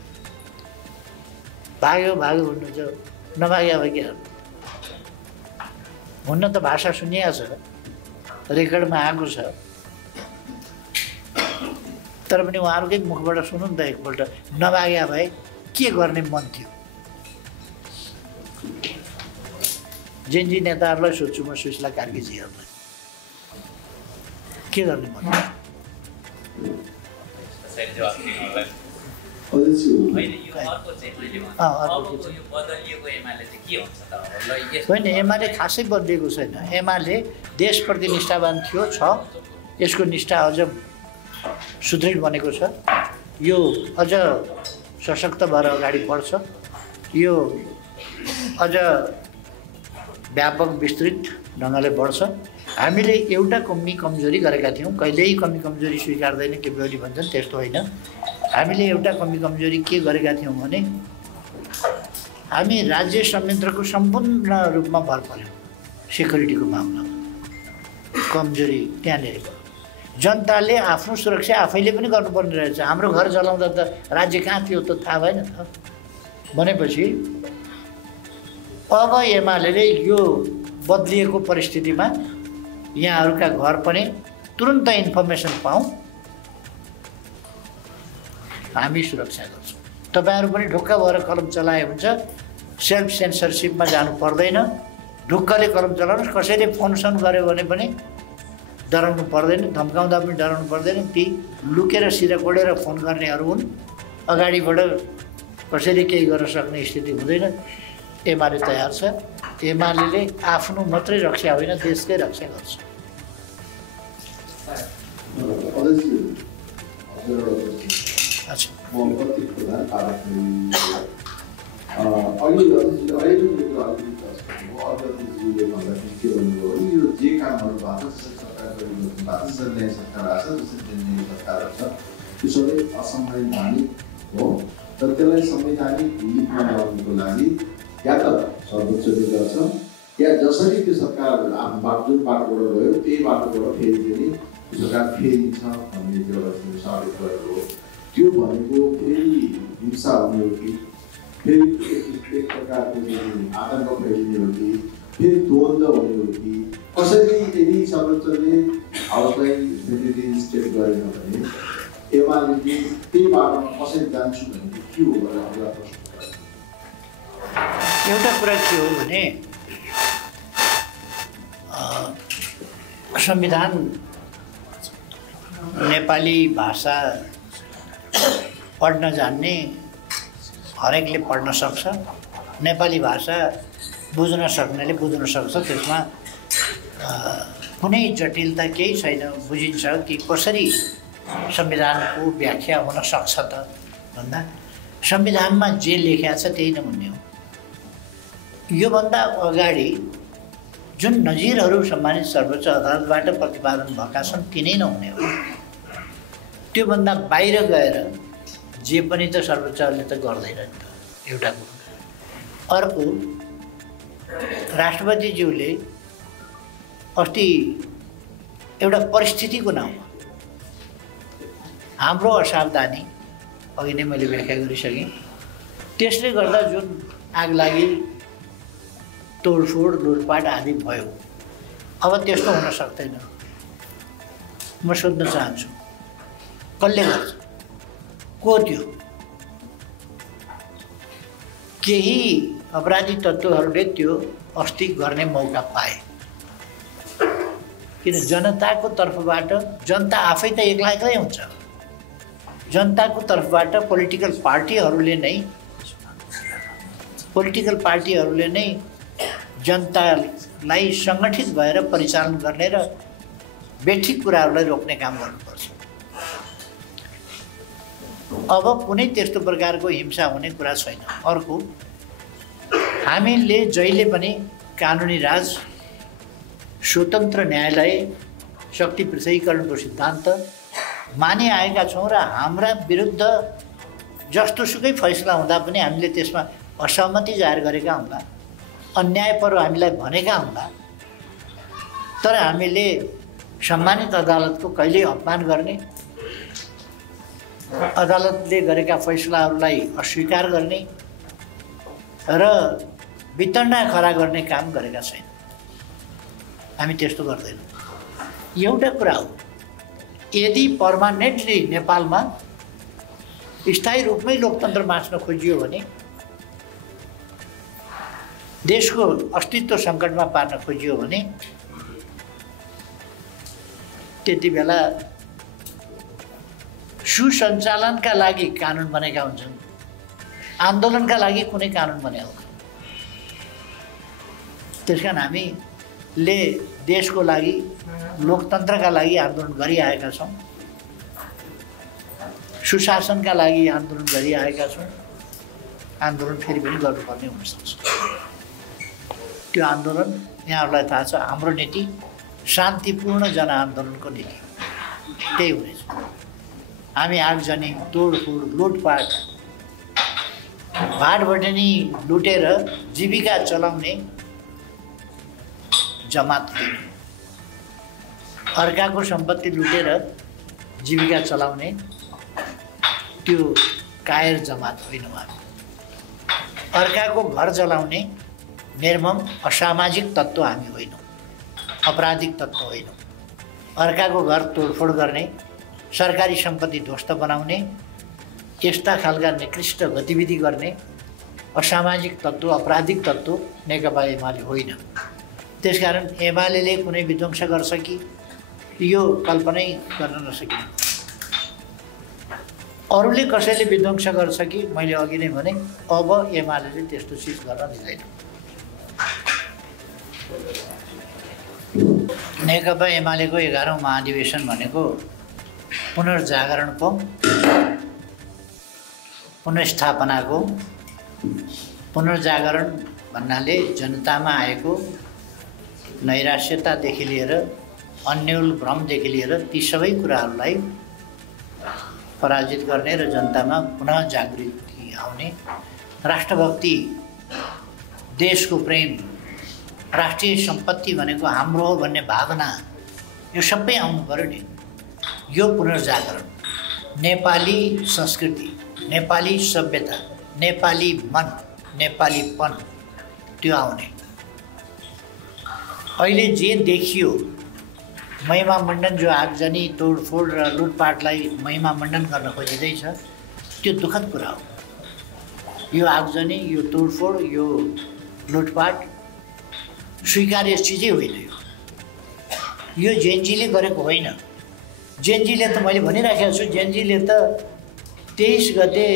भाग्यो भन्नुहुन्छ, नभाग्या भए के गर्नु? हुन त भाषा सुनिएको छ, रेकर्डमा आएको छ, तर पनि उहाँहरूकै मुखबाट सुन्नु नि त एकपल्ट। नभाग्या भए के गर्ने मन थियो? जेनजी नेताहरूलाई सोध्छु म, सुशीला कार्कीजीहरूलाई के गर्ने मन थियो? होइन, एमाले खासै बदलिएको छैन। एमाले देशप्रति निष्ठावान थियो, छ, यसको निष्ठा अझ सुदृढ बनेको छ। यो अझ सशक्त भएर अगाडि बढ्छ। यो अझ व्यापक विस्तृत ढङ्गले बढ्छ। हामीले एउटा कमजोरी गरेका थियौँ, कहिल्यै कमजोरी स्वीकार्दैन केपिओली भन्छन्, त्यस्तो होइन। हामीले एउटा कमजोरी के गरेका थियौँ भने हामी राज्य संयन्त्रको सम्पूर्ण रूपमा भर पर्यौँ सेक्युरिटीको मामलामा। कमजोरी त्यहाँनिर भयो। जनताले आफ्नो सुरक्षा आफैले पनि गर्नुपर्ने रहेछ। हाम्रो घर चलाउँदा त राज्य कहाँ थियो त थाहा भएन त भनेपछि अब एमाले यो बदलिएको परिस्थितिमा यहाँहरूका घर पनि तुरुन्त इन्फर्मेसन पाऊँ, हामी सुरक्षा गर्छौँ। तपाईँहरू पनि ढुक्क भएर कलम चलाए हुन्छ, सेल्फ सेन्सरसिपमा जानु पर्दैन, ढुक्कले कलम चलाउनुहोस्। कसैले फोनसोन गर्यो भने पनि डराउनु पर्दैन, धम्काउँदा पनि डराउनु पर्दैन। ती लुकेर सिधा कोडेर फोन गर्नेहरू हुन्, अगाडिबाट कसैले केही गर्न सक्ने स्थिति हुँदैन। एमाले तयार छ। एमाले आफ्नो मात्रै रक्षा होइन, देशकै रक्षा गर्छ। त्यसलाई संवैधानिक हितमा ल्याउनुको लागि या त सर्वोच्चले गर्छ या जसरी त्यो सरकार आफ्नो बाटो जुन बाटोबाट गयो त्यही बाटोबाट फेरि पनि सरकार फेरिन्छ भन्ने त्यो एउटा साबित गरेको हो। त्यो भनेको फेरि हिंसा हुने हो कि फेरि एक प्रकारको आतङ्क फैलिने हो कि फेरि द्वन्द्व हुने हो कि कसरी? यदि सर्वोच्चले हाउसलाई स्टेट गरेन भने एमाले त्यही बाटोमा कसरी जान्छु भने के हो भनेर एउटा प्रश्न। एउटा कुरा के हो भने संविधान नेपाली भाषा पढ्न जान्ने हरेकले पढ्न सक्छ, नेपाली भाषा बुझ्न सक्नेले बुझ्न सक्छ। त्यसमा कुनै जटिलता केही छैन। बुझिन्छ कि कसरी संविधानको व्याख्या हुन सक्छ त भन्दा संविधानमा जे लेखिएको छ त्यही नै भन्ने हो। योभन्दा अगाडि जुन नजिरहरू सम्मानित सर्वोच्च अदालतबाट प्रतिपादन भएका छन् तिनै नहुने हो। त्योभन्दा बाहिर गएर जे पनि त सर्वोच्चले त गर्दैन नि त एउटा कुरो। अर्को राष्ट्रपतिज्यूले अस्ति एउटा परिस्थितिको नाउँमा हाम्रो असावधानी अघि नै मैले व्याख्या गरिसकेँ, त्यसले गर्दा जुन आगलागी तोडफोड लुटपाट आदि भयो, अब त्यस्तो हुन सक्दैन। म सोध्न चाहन्छु कसले गर्छ, को त्यो? केही अपराधी तत्त्वहरूले त्यो अस्ति गर्ने मौका पाए, किन जनताको तर्फबाट, जनता आफै त एक्लै एक्लै हुन्छ, जनताको तर्फबाट पोलिटिकल पार्टीहरूले नै जनतालाई सङ्गठित भएर परिचालन गर्ने र बेठिक कुराहरूलाई रोक्ने काम गर्नुपर्छ। अब कुनै त्यस्तो प्रकारको हिंसा हुने कुरा छैन। अर्को, हामीले जहिले पनि कानुनी राज, स्वतन्त्र न्यायालय, शक्ति पृथकीकरणको सिद्धान्त मानि आएका छौँ र हाम्रा विरुद्ध जस्तोसुकै फैसला हुँदा पनि हामीले त्यसमा असहमति जाहेर गरेका हुँदा, अन्याय पर हामीलाई भनेका हुँदा, तर हामीले सम्मानित अदालतको कहिल्यै अपमान गर्ने, अदालतले गरेका फैसलाहरूलाई अस्वीकार गर्ने र वितरणा खडा गर्ने काम गरेका छैन। हामी त्यस्तो गर्दैनौँ। एउटा कुरा हो, यदि पर्मानेन्टली नेपालमा स्थायी रूपमै लोकतन्त्र बाँच्न खोजियो भने, देशको अस्तित्व सङ्कटमा पार्न खोजियो भने, त्यति बेला सुसञ्चालनका लागि कानुन बनेका हुन्छन्, आन्दोलनका लागि कुनै कानुन बनेका हुँदैन। त्यसकारण हामीले देशको लागि, लोकतन्त्रका लागि आन्दोलन गरिआएका छौँ, सुशासनका लागि आन्दोलन गरिआएका छौँ। आन्दोलन फेरि पनि गर्नुपर्ने हुनसक्छ। त्यो आन्दोलन यहाँहरूलाई थाहा छ, हाम्रो नीति शान्तिपूर्ण जनआन्दोलनको नीति त्यही हुनेछ। हामी आगजनी, तोडफोड, लुटपाट, भाटबटनी लुटेर जीविका चलाउने जमात होइन, अर्काको सम्पत्ति लुटेर जीविका चलाउने त्यो कायर जमात होइन। अर्काको घर जलाउने निर्मम असामाजिक तत्त्व हामी होइनौँ, अपराधिक तत्त्व होइनौँ। अर्काको घर तोडफोड गर्ने, सरकारी सम्पत्ति ध्वस्त बनाउने, यस्ता खालका निकृष्ट गतिविधि गर्ने असामाजिक तत्त्व, अपराधिक तत्त्व नेकपा एमाले होइन। त्यसकारण एमाले कुनै विध्वंस गर्छ कि यो कल्पनै गर्न नसकिने। अरूले कसैले विध्वंस गर्छ कि मैले अघि नै भने, अब एमाले त्यस्तो चिज गर्न दिँदैन। नेकपा एमालेको 11औं महाधिवेशन भनेको पुनर्जागरणको, पुनर्स्थापनाको, पुनर्जागरण भन्नाले जनतामा आएको नैराश्यतादेखि लिएर अन्यल भ्रमदेखि लिएर ती सबै कुराहरूलाई पराजित गर्ने र जनतामा पुनः जागृति आउने, राष्ट्रभक्ति, देशको प्रेम, राष्ट्रिय सम्पत्ति भनेको हाम्रो हो भन्ने भावना, यो सबै आउनु पर्यो नि। यो पुनर्जागरण, नेपाली संस्कृति, नेपाली सभ्यता, नेपाली मन, नेपालीपन त्यो आउने। अहिले जे देखियो महिमा मण्डन, जो आगजनी, तोडफोड र लुटपाटलाई महिमा मण्डन गर्न खोजिँदैछ, त्यो दुःखद कुरा हो। यो आगजनी, यो तोडफोड, यो लुटपाट स्वीकार्य चिजै होइन। यो जेनजीले गरेको होइन। जेनजीले त मैले भनिराखेको छु, जेनजीले त 23 गते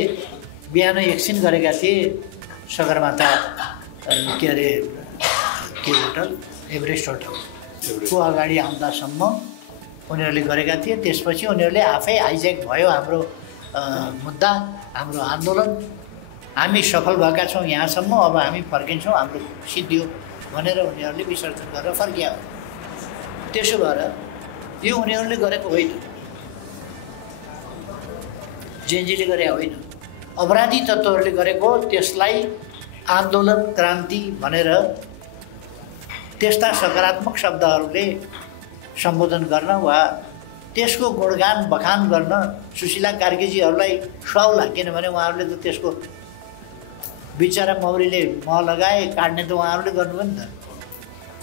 बिहान एकछिन गरेका थिए सगरमाथा के अरे के होटल, एभरेस्ट होटलको अगाडि आउँदासम्म उनीहरूले गरेका थिए। त्यसपछि उनीहरूले आफै हाइज्याक भयो हाम्रो मुद्दा, हाम्रो आन्दोलन, हामी सफल भएका छौँ यहाँसम्म, अब हामी फर्किन्छौँ, हाम्रो सिद्धियो भनेर उनीहरूले विसर्जन गरेर फर्किया हो। त्यसो भएर यो उनीहरूले गरेको होइन। जेएनजीले गरे होइन, अपराधी तत्त्वहरूले गरेको। त्यसलाई आन्दोलन क्रान्ति भनेर त्यस्ता सकारात्मक शब्दहरूले सम्बोधन गर्न वा त्यसको गुणगान बखान गर्न सुशीला कार्कीजीहरूलाई सुहाउला, किनभने उहाँहरूले त त्यसको बिचरा मौरीले मह लगाए काट्ने त उहाँहरूले गर्नुभयो नि त,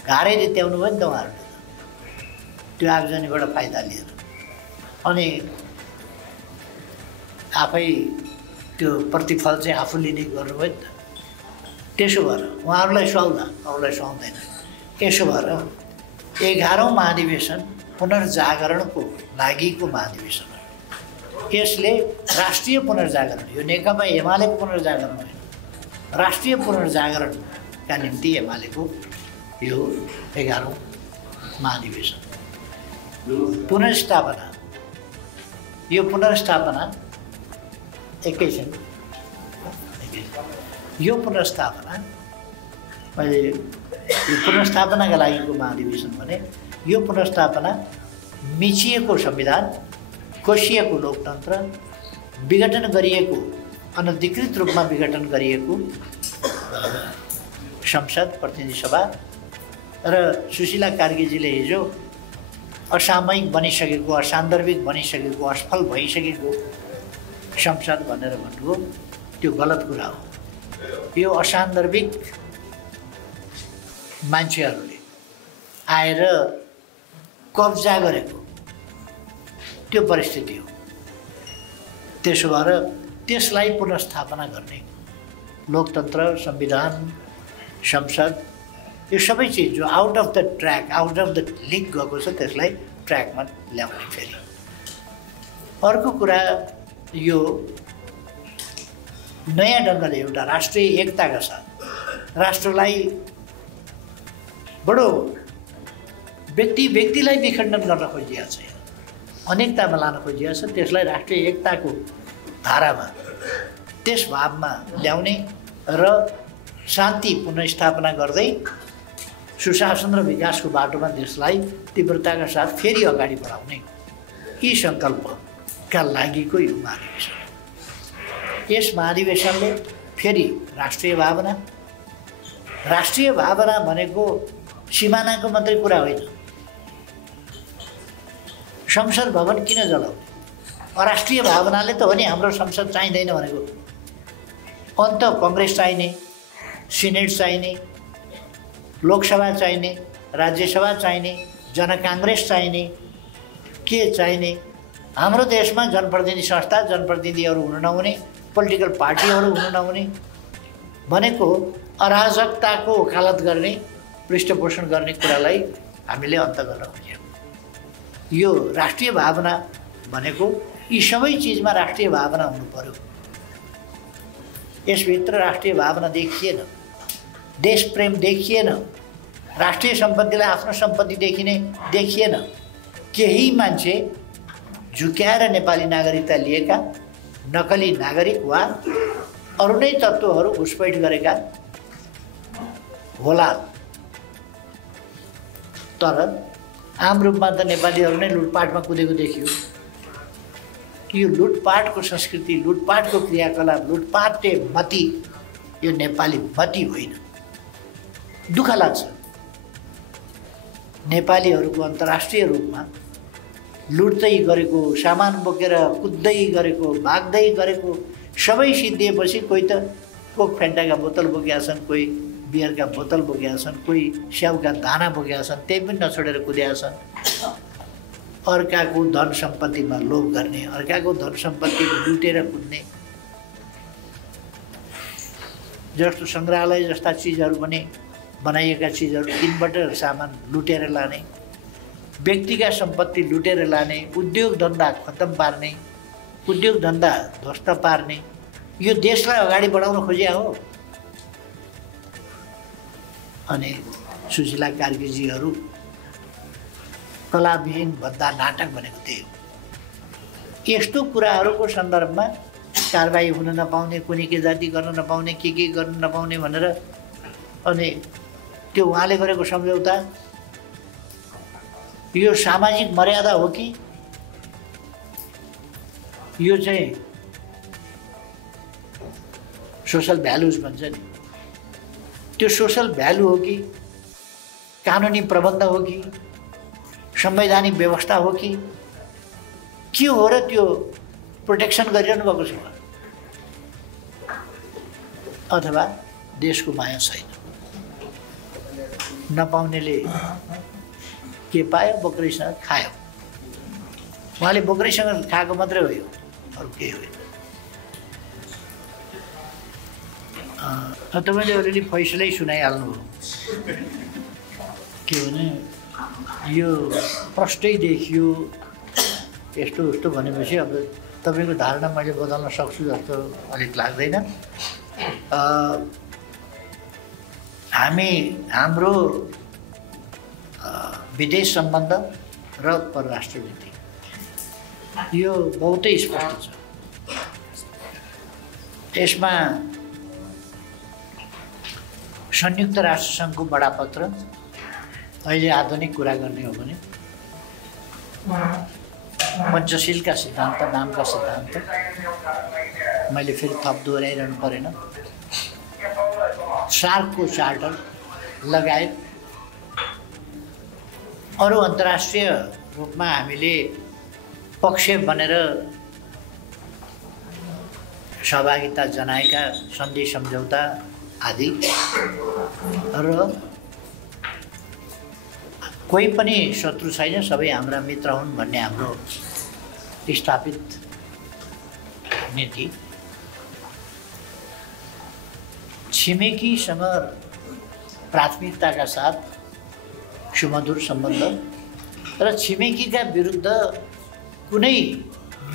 घारै रित्याउनु भयो नि त उहाँहरूले त्यो आगजनीबाट फाइदा लिएर। अनि आफै त्यो प्रतिफल चाहिँ आफू लिने गर्नुभयो नि त। त्यसो भएर उहाँहरूलाई सुहाउला, अरूलाई सुहाउँदैन। यसो भएर 11औं महाधिवेशन पुनर्जागरणको लागिको महाधिवेशन हो। यसले राष्ट्रिय पुनर्जागरण, यो नेकपा एमालेको पुनर्जागरण होइन, राष्ट्रिय पुनर्जागरणका निम्ति एमालेको यो 11औं महाधिवेशन पुनर्स्थापना। यो पुनर्स्थापना यो पुनर्स्थापना मैले यो पुनर्स्थापनाका लागिको महाधिवेशन भने यो पुनर्स्थापना मिचिएको संविधान, खोसिएको लोकतन्त्र, विघटन गरिएको अनधिकृत रूपमा विघटन गरिएको संसद प्रतिनिधि सभा र सुशीला कार्कीजीले हिजो असामयिक बनिसकेको, असान्दर्भिक बनिसकेको, असफल भइसकेको संसद भनेर भन्नुभयो, त्यो गलत कुरा हो। यो असान्दर्भिक मान्छेहरूले आएर कब्जा गरेको त्यो परिस्थिति हो। त्यसो भएर त्यसलाई पुनर्स्थापना गर्ने लोकतन्त्र, संविधान, संसद, यो सबै चिज जो out of the track, out of the league गएको छ त्यसलाई ट्र्याकमा ल्याउने। फेरि अर्को कुरा, यो नयाँ ढङ्गले एउटा राष्ट्रिय एकताका साथ राष्ट्रलाई बडो व्यक्तिलाई विखण्डन गर्न खोजिएको छ, अनेकतामा लान खोजिएको छ। त्यसलाई राष्ट्रिय एकताको धारामा, त्यस भावमा ल्याउने र शान्ति पुनर्स्थापना गर्दै सुशासन र विकासको बाटोमा देशलाई तीव्रताका साथ फेरि अगाडि बढाउने यी सङ्कल्पका लागिको यो महाधिवेशन। यस महाधिवेशनले फेरि राष्ट्रिय भावना भनेको सिमानाको मात्रै कुरा होइन। संसद भवन किन जलाउने? अराष्ट्रिय भावनाले त हो नि हाम्रो संसद चाहिँदैन भनेको। अन्त कङ्ग्रेस चाहिने, सिनेट चाहिने, लोकसभा चाहिने, राज्यसभा चाहिने, जनकाङ्ग्रेस चाहिने, के चाहिने? हाम्रो देशमा जनप्रतिनिधि संस्था, जनप्रतिनिधिहरू हुन नहुने, पोलिटिकल पार्टीहरू हुन नहुने भनेको अराजकताको वकालत गर्ने, पृष्ठपोषण गर्ने कुरालाई हामीले अन्त गर्न खोज्यौँ। यो राष्ट्रिय भावना भनेको यी सबै चिजमा राष्ट्रिय भावना हुनु पर्यो। यसभित्र राष्ट्रिय भावना देखिएन, देश प्रेम देखिएन, राष्ट्रिय सम्पत्तिलाई आफ्नो सम्पत्ति देखिएन। केही मान्छे झुक्याएर नेपाली नागरिकता लिएका नकली नागरिक वा अरू नै तत्त्वहरू घुसपैठ गरेका होला, तर आम रूपमा त नेपालीहरू नै लुटपाटमा कुदेको देखियो। यो लुटपाटको संस्कृति, लुटपाटको क्रियाकलाप, लुटपाटे मती यो नेपाली मती होइन। दुःख लाग्छ नेपालीहरूको अन्तर्राष्ट्रिय रूपमा लुट्दै गरेको, सामान बोकेर कुद्दै गरेको, भाग्दै गरेको सबै सिद्धिएपछि कोही त कोक फेन्टाका बोतल बोकेका छन्, कोही बियरका बोतल बोकेका छन्, कोही स्याउका दाना बोकेका छन्, त्यही पनि नछोडेर कुदेका छन्। अर्काको धन सम्पत्तिमा लोभ गर्ने, अर्काको धन सम्पत्ति लुटेर कुद्ने, जस्तो सङ्ग्रहालय जस्ता चिजहरू पनि बनाइएका चिजहरू तिनबाट सामान लुटेर लाने, व्यक्तिका सम्पत्ति लुटेर लाने, उद्योग धन्दा खत्तम पार्ने, उद्योग धन्दा ध्वस्त पार्ने, यो देशलाई अगाडि बढाउन खोजिया हो। अनि सुशीला कार्कीजीहरू कलाविहीन भद्दा नाटक भनेको त्यही हो। यस्तो कुराहरूको सन्दर्भमा कारबाही हुन नपाउने, कुनै के जाति गर्न नपाउने, के गर्न नपाउने भनेर अनि त्यो उहाँले गरेको सम्झौता यो सामाजिक मर्यादा हो कि यो चाहिँ सोसल भ्यालुज भन्छ नि, त्यो सोसल भ्यालु हो कि कानुनी प्रबन्ध हो कि संवैधानिक व्यवस्था हो कि के हो र त्यो प्रोटेक्सन गरिरहनु भएको छ अथवा देशको माया छैन। नपाउनेले के पायो, बोक्रीसँग खायो। उहाँले बोक्रीसँग खाएको मात्रै हो, यो अरू केही होइन। तपाईँले अलिअलि फैसलै सुनाइहाल्नु हो के भने यो प्रष्टै देखियो यस्तो उस्तो भनेपछि अब तपाईँको धारणा मैले बदल्न सक्छु जस्तो अलिक लाग्दैन। हाम्रो विदेश सम्बन्ध र परराष्ट्र नीति यो बहुतै स्पष्ट छ। यसमा संयुक्त राष्ट्र सङ्घको बडापत्र अहिले आधुनिक कुरा गर्ने हो भने पञ्चशीलका सिद्धान्त नामका सिद्धान्त मैले फेरि थप दोहोऱ्याइरहनु परेन। सार्कको चार्टर लगायत अरू अन्तर्राष्ट्रिय रूपमा हामीले पक्ष बनेर सहभागिता जनाएका सन्धि सम्झौता आदि र कोही पनि शत्रु छैन, सबै हाम्रा मित्र हुन् भन्ने हाम्रो स्थापित नीति। छिमेकीसँग प्राथमिकताका साथ सुमधुर सम्बन्ध र छिमेकीका विरुद्ध कुनै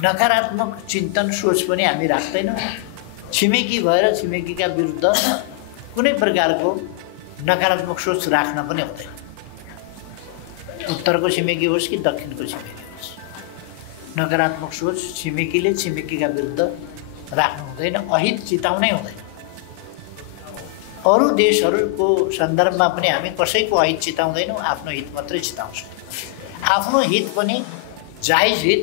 नकारात्मक चिन्तन सोच पनि हामी राख्दैनौँ। छिमेकी भएर छिमेकीका विरुद्ध कुनै प्रकारको नकारात्मक सोच राख्न पनि हुँदैन। उत्तरको छिमेकी होस् कि दक्षिणको छिमेकी होस्, नकारात्मक सोच छिमेकीले छिमेकीका विरुद्ध राख्नु हुँदैन, अहित चिताउनै हुँदैन। अरू देशहरूको सन्दर्भमा पनि हामी कसैको अहित चिताउँदैनौँ, आफ्नो हित मात्रै चिताउँछौँ। आफ्नो हित पनि जायज हित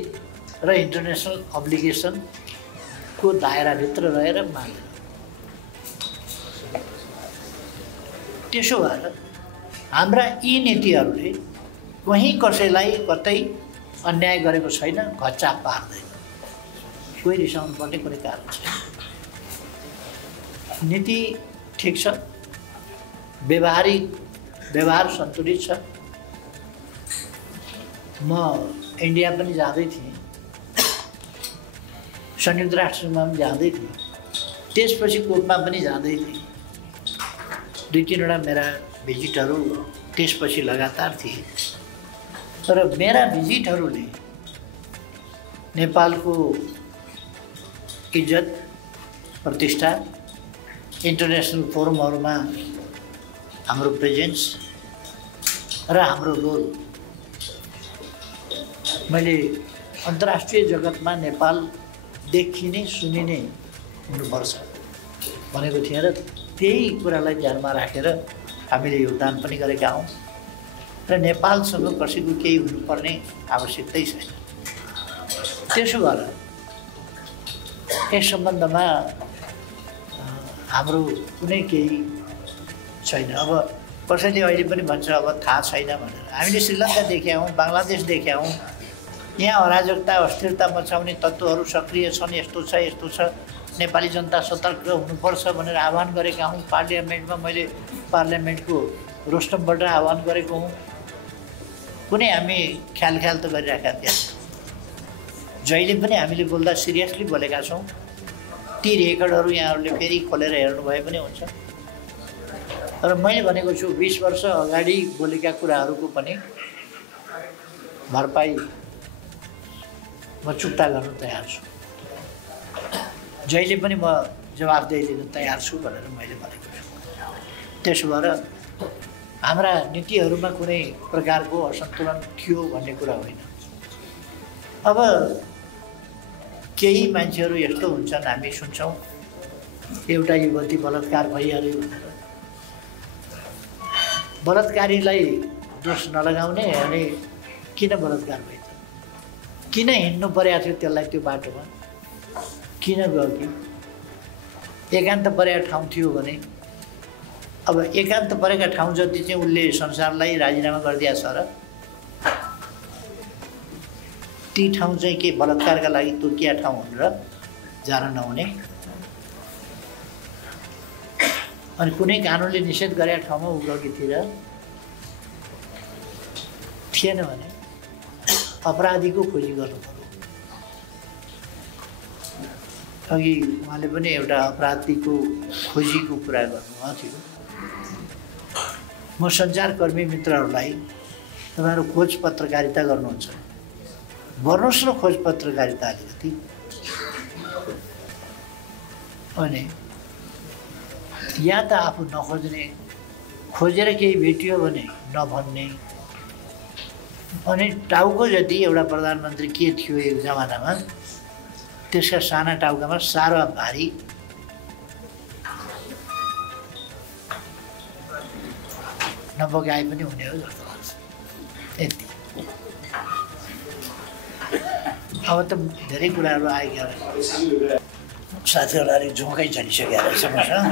र इन्टरनेसनल अब्लिगेसनको दायराभित्र रहेर मान्दैन। त्यसो भएर हाम्रा यी नीतिहरूले कहीँ कसैलाई कतै अन्याय गरेको छैन, घच्चा पार्दैन। कोही रिसाउनु पर्ने कुनै कारण छैन। नीति ठिक छ, व्यवहार सन्तुलित छ। म इन्डिया पनि जाँदै थिएँ, संयुक्त राष्ट्रमा पनि जाँदै थिएँ, त्यसपछि कोपमा पनि जाँदै थिएँ। 2-3वटा मेरा भिजिटहरू त्यसपछि लगातार थिए। तर मेरा भिजिटहरूले नेपालको इज्जत प्रतिष्ठा, इन्टरनेसनल फोरमहरूमा हाम्रो प्रेजेन्स र हाम्रो रोल, मैले अन्तर्राष्ट्रिय जगतमा नेपाल देखिने सुनिने हुनुपर्छ भनेको थिएँ र त्यही कुरालाई ध्यानमा राखेर हामीले योगदान पनि गरेका हौँ र नेपालसँग कसैको केही हुनुपर्ने आवश्यकतै छैन। त्यसो भएर यस सम्बन्धमा हाम्रो कुनै केही छैन। अब कसैले अहिले पनि भन्छ अब थाहा छैन भनेर। हामीले श्रीलङ्का देख्यौँ, बङ्गलादेश देख्यौँ, यहाँ अराजकता अस्थिरता मचाउने तत्त्वहरू सक्रिय छन्, यस्तो छ यस्तो छ, नेपाली जनता सतर्क हुनुपर्छ भनेर आह्वान गरेका हौँ। पार्लियामेन्टमा मैले पार्लियामेन्टको रोस्टमबाट आह्वान गरेको हुँ। कुनै हामी ख्याल त गरिरहेका थिएन। जहिले पनि हामीले बोल्दा सिरियसली बोलेका छौँ। ती रेकर्डहरू यहाँहरूले फेरि खोलेर हेर्नुभए पनि हुन्छ। तर मैले भनेको छु 20 वर्ष अगाडि बोलेका कुराहरूको पनि भरपाई म चुक्ता गर्न तयार छु। जहिले पनि म जवाफदेही लिन तयार छु भनेर मैले भनेको छु। त्यसो भएर हाम्रा नीतिहरूमा कुनै प्रकारको असन्तुलन थियो भन्ने कुरा होइन। अब केही मान्छेहरू यस्तो हुन्छन्, हामी सुन्छौँ एउटा युवती बलात्कार भइहाल्यो भनेर। बलात्कारीलाई दोष नलगाउने, अनि किन बलात्कार भयो त, किन हिँड्नु परेको थियो त्यसलाई त्यो बाटोमा, किन गयो कि एकान्त परेका ठाउँ थियो भने अब एकान्त परेका ठाउँ जति चाहिँ उसले संसारलाई राजीनामा गरिदिएको छ र ती ठाउँ चाहिँ के बलात्कारका लागि तोकिया ठाउँ भनेर जान नहुने अनि कुनै कानुनले निषेध गरेका ठाउँमा ऊ गएतिर थिएन भने अपराधीको खोजी गर्नु पर्यो। अघि उहाँले पनि एउटा अपराधीको खोजीको कुरा गर्नुभएको थियो। म सञ्चारकर्मी मित्रहरूलाई तपाईँहरू खोज पत्रकारिता गर्नुहुन्छ गर्नुहोस् न खोज पत्रकारिता अलिकति अनि या त आफू नखोज्ने खोजेर केही भेटियो भने नभन्ने अनि टाउको जति एउटा प्रधानमन्त्री के थियो एक जमानामा त्यसका साना टाउकामा साह्रो भारी नबगाए पनि हुने हो जस्तो लाग्छ। यति अब त धेरै कुराहरू आइगयो साथीहरूलाई अलिक झोकै चलिसकेको रहेछ मसँग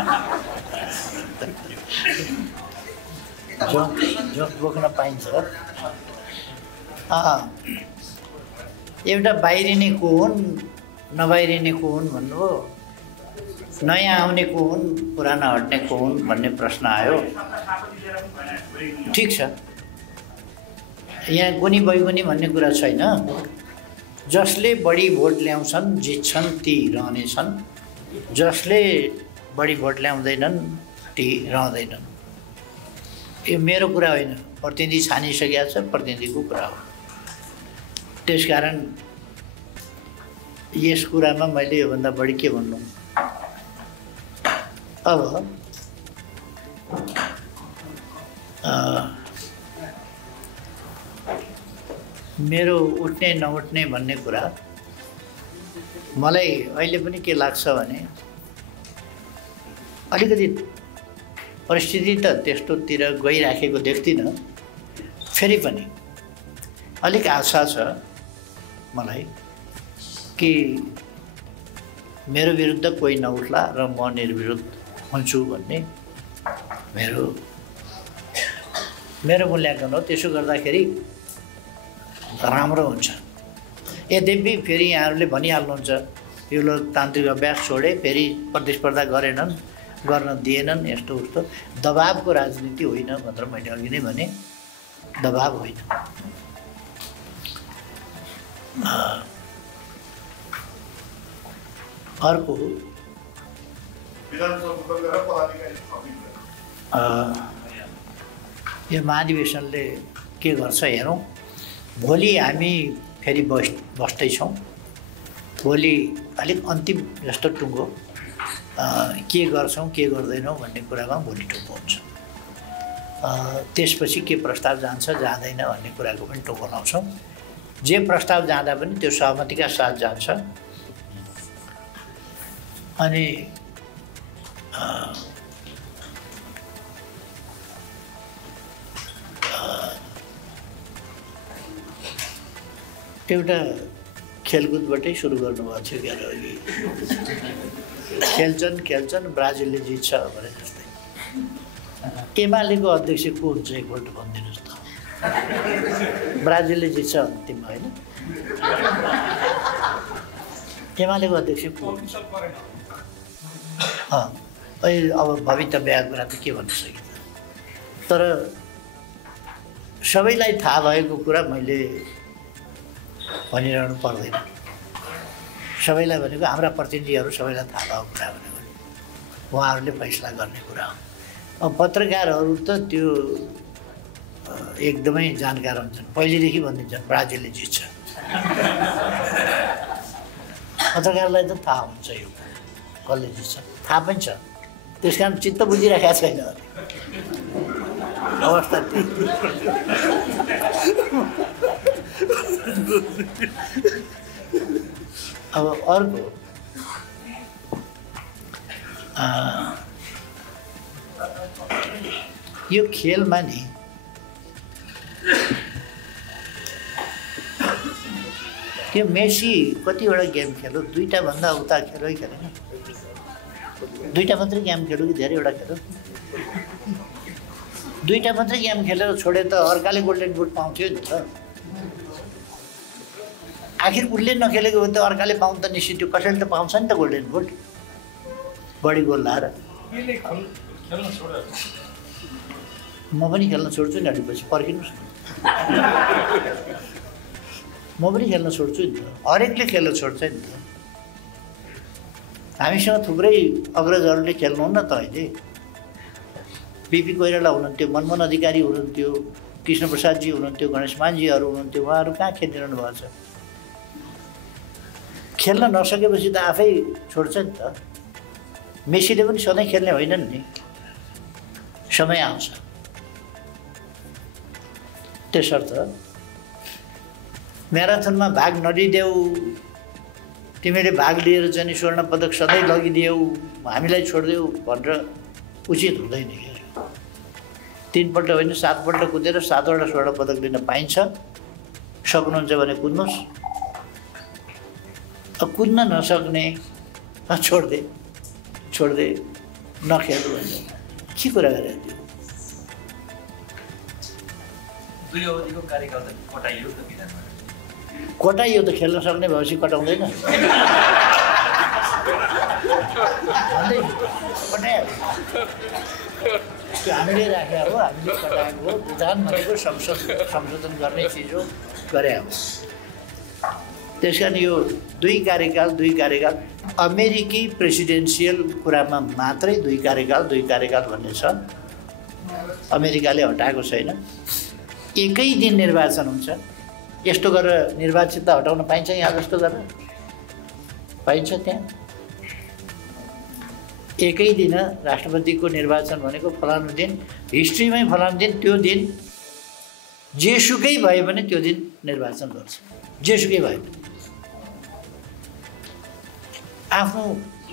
झोक बोक्न पाइन्छ। एउटा बाहिरिने को हुन् नबाहिरिने को हुन् भन्नुभयो नयाँ आउने को हुन् पुराना हट्ने को हुन् भन्ने प्रश्न आयो। ठिक छ यहाँ गुनी बैगुनी भन्ने कुरा छैन। जसले बढी भोट ल्याउँछन् जित्छन् ती रहनेछन् जसले बढी भोट ल्याउँदैनन् ती रहँदैनन्। यो मेरो कुरा होइन प्रतिनिधि छानिसकेको छ प्रतिनिधिको कुरा हो। त्यसकारण यस कुरामा मैले योभन्दा बढी के भन्नु। अब मेरो उठ्ने नउठ्ने भन्ने कुरा मलाई अहिले पनि के लाग्छ भने अलिकति परिस्थिति त त्यस्तोतिर गइराखेको देख्दिनँ। फेरि पनि अलिक आशा छ मलाई कि मेरो विरुद्ध कोही नउठ्ला र म निर्विरोध हुन्छु भन्ने मेरो मूल्याङ्कन हो। त्यसो गर्दाखेरि राम्रो हुन्छ। यद्यपि फेरि यहाँहरूले भनिहाल्नुहुन्छ यो लोकतान्त्रिक अभ्यास छोडे फेरि प्रतिस्पर्धा गरेनन् गर्न दिएनन् यस्तो उस्तो दबावको राजनीति होइन भनेर मैले अघि नै भने दबाव होइन। अर्को यो महाधिवेशनले के गर्छ हेरौँ। भोलि हामी फेरि बस्दैछौँ। भोलि अलिक अन्तिम जस्तो टुङ्गो के गर्छौँ के गर्दैनौँ भन्ने कुरामा भोलि टुङ्गो हुन्छ। त्यसपछि के प्रस्ताव जान्छ जाँदैन भन्ने कुराको पनि टुङ्गो लाउँछौँ। जे प्रस्ताव जाँदा पनि त्यो सहमतिका साथ जान्छ। अनि एउटा खेलकुदबाटै सुरु गर्नुभएको थियो क्या अघि खेल्छन् ब्राजिलले जित्छ भने जस्तै। एमालेको अध्यक्ष को हुन्छ एकपल्ट भनिदिनुहोस् त। ब्राजिलले जित्छ अन्तिममा होइन एमालेको अध्यक्ष को हुन्छ। अहिले अब भवितव्यको कुरा त के भन्न सकिन्छ। तर सबैलाई थाहा भएको कुरा मैले भनिरहनु पर्दैन। सबैलाई भनेको हाम्रा प्रतिनिधिहरू सबैलाई थाहा भएको कुरा भनेको उहाँहरूले फैसला गर्ने कुरा हो। अब पत्रकारहरू त त्यो एकदमै जानकार हुन्छन् पहिलेदेखि भनिदिन्छन् ब्राजिलले जित्छ। पत्रकारलाई त थाहा हुन्छ यो कसले जित्छ थाहा पनि छ। त्यस कारण चित्त बुझिराखेको छैन अवस्था त्यही। अब अर्को यो खेलमा नि त्यो मेसी कतिवटा गेम खेल्यो दुईटा भन्दा उता खेलै खेलेन दुईटा मात्रै गेम खेल्यो कि धेरैवटा खेल्यो? दुईटा मात्रै गेम खेलेर छोडे त अर्काले गोल्डन बुट पाउँथ्यो नि त। आखिर उसले नखेलेको हो त अर्काले पाउनु त निश्चित, कसैले त पाउँछ नि त गोल्डन बुट बढी गोल लाएर। म पनि खेल्न छोड्छु नि, अलिपछि पर्खिनुहोस् न, म पनि खेल्न छोड्छु नि त। हरेकले खेल्न छोड्छ नि त। हामीसँग थुप्रै अग्रजहरूले खेल्नुहुन्न त अहिले। बिपी कोइराला हुनुहुन्थ्यो, मनमोहन अधिकारी हुनुहुन्थ्यो, कृष्णप्रसादजी हुनुहुन्थ्यो, गणेश मानजीहरू हुनुहुन्थ्यो, उहाँहरू कहाँ खेलिरहनु भएको छ? खेल्न नसकेपछि त आफै छोड्छ नि त। मेसीले पनि सधैँ खेल्ने होइनन् नि, समय आउँछ। त्यसर्थ म्याराथनमा भाग नलिदेऊ, तिमीले भाग लिएर चाहिँ स्वर्ण पदक सधैँ लगिदेऊ, हामीलाई छोडिदेऊ भनेर उचित हुँदैन। 3 पल्ट होइन 7 पल्ट कुदेर 7वटा स्वर्ण पदक लिन पाइन्छ। सक्नुहुन्छ भने कुद्नुहोस्, कुद्न नसक्ने छोड्दे नखेल्नु भने के कुरा गरे? दुई अवधिको कार्यकाल त कटाइयो त विधानमा। कटाइयो त खेल्न सक्ने भएपछि कटाउँदैन। त्यो हामीले राखेको हो, हामीले कटाएको हो। विधान भनेको संशोधन गर्ने चिज हो, गरे हो। त्यस कारण यो दुई कार्यकाल अमेरिकी प्रेसिडेन्सियल कुरामा मात्रै दुई कार्यकाल भन्ने छ। अमेरिकाले हटाएको छैन। एकै दिन निर्वाचन हुन्छ। यस्तो गरेर निर्वाचितता हटाउन पाइन्छ? यहाँ जस्तो गरेर पाइन्छ? त्यहाँ एकै दिन राष्ट्रपतिको निर्वाचन भनेको फलानु दिन, हिस्ट्रीमै फलानु दिन, त्यो दिन जेसुकै भयो भने त्यो दिन निर्वाचन गर्छ। जेसुकै भयो भने आफ्नो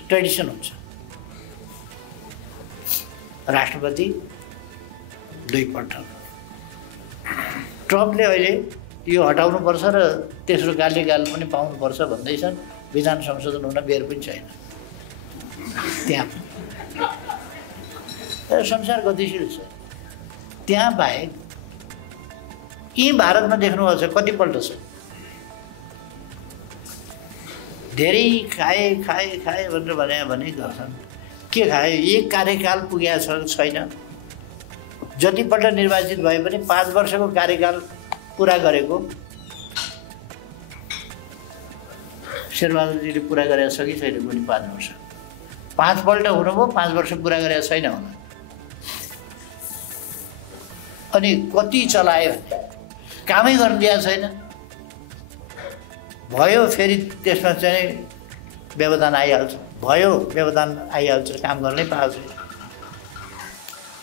ट्रेडिसन हुन्छ। राष्ट्रपति 2 पल्ट। ट्रम्पले अहिले यो हटाउनुपर्छ र तेस्रो कार्यकाल पनि पाउनुपर्छ भन्दैछन्। विधान संशोधन हुन बेर पनि छैन त्यहाँ। संसार गतिशील छ। त्यहाँ बाहेक यहीँ भारतमा देख्नुभएको छ कतिपल्ट छ। धेरै खाए भनेर भने गर्छन्। के खायो? एक कार्यकाल पुगेको छैन। जतिपल्ट निर्वाचित भए पनि 5 वर्षको कार्यकाल पुरा गरेको शेरबहादुरजीले पुरा गरेको छ कि छैन? कुनै 5 वर्ष 5 पल्ट हुनुभयो, 5 वर्ष पुरा गरेको छैन होला। अनि कति चलायो भने कामै गर्न दिएको छैन। भयो फेरि त्यसमा चाहिँ व्यवधान आइहाल्छ, काम गर्नै पाएको छैन।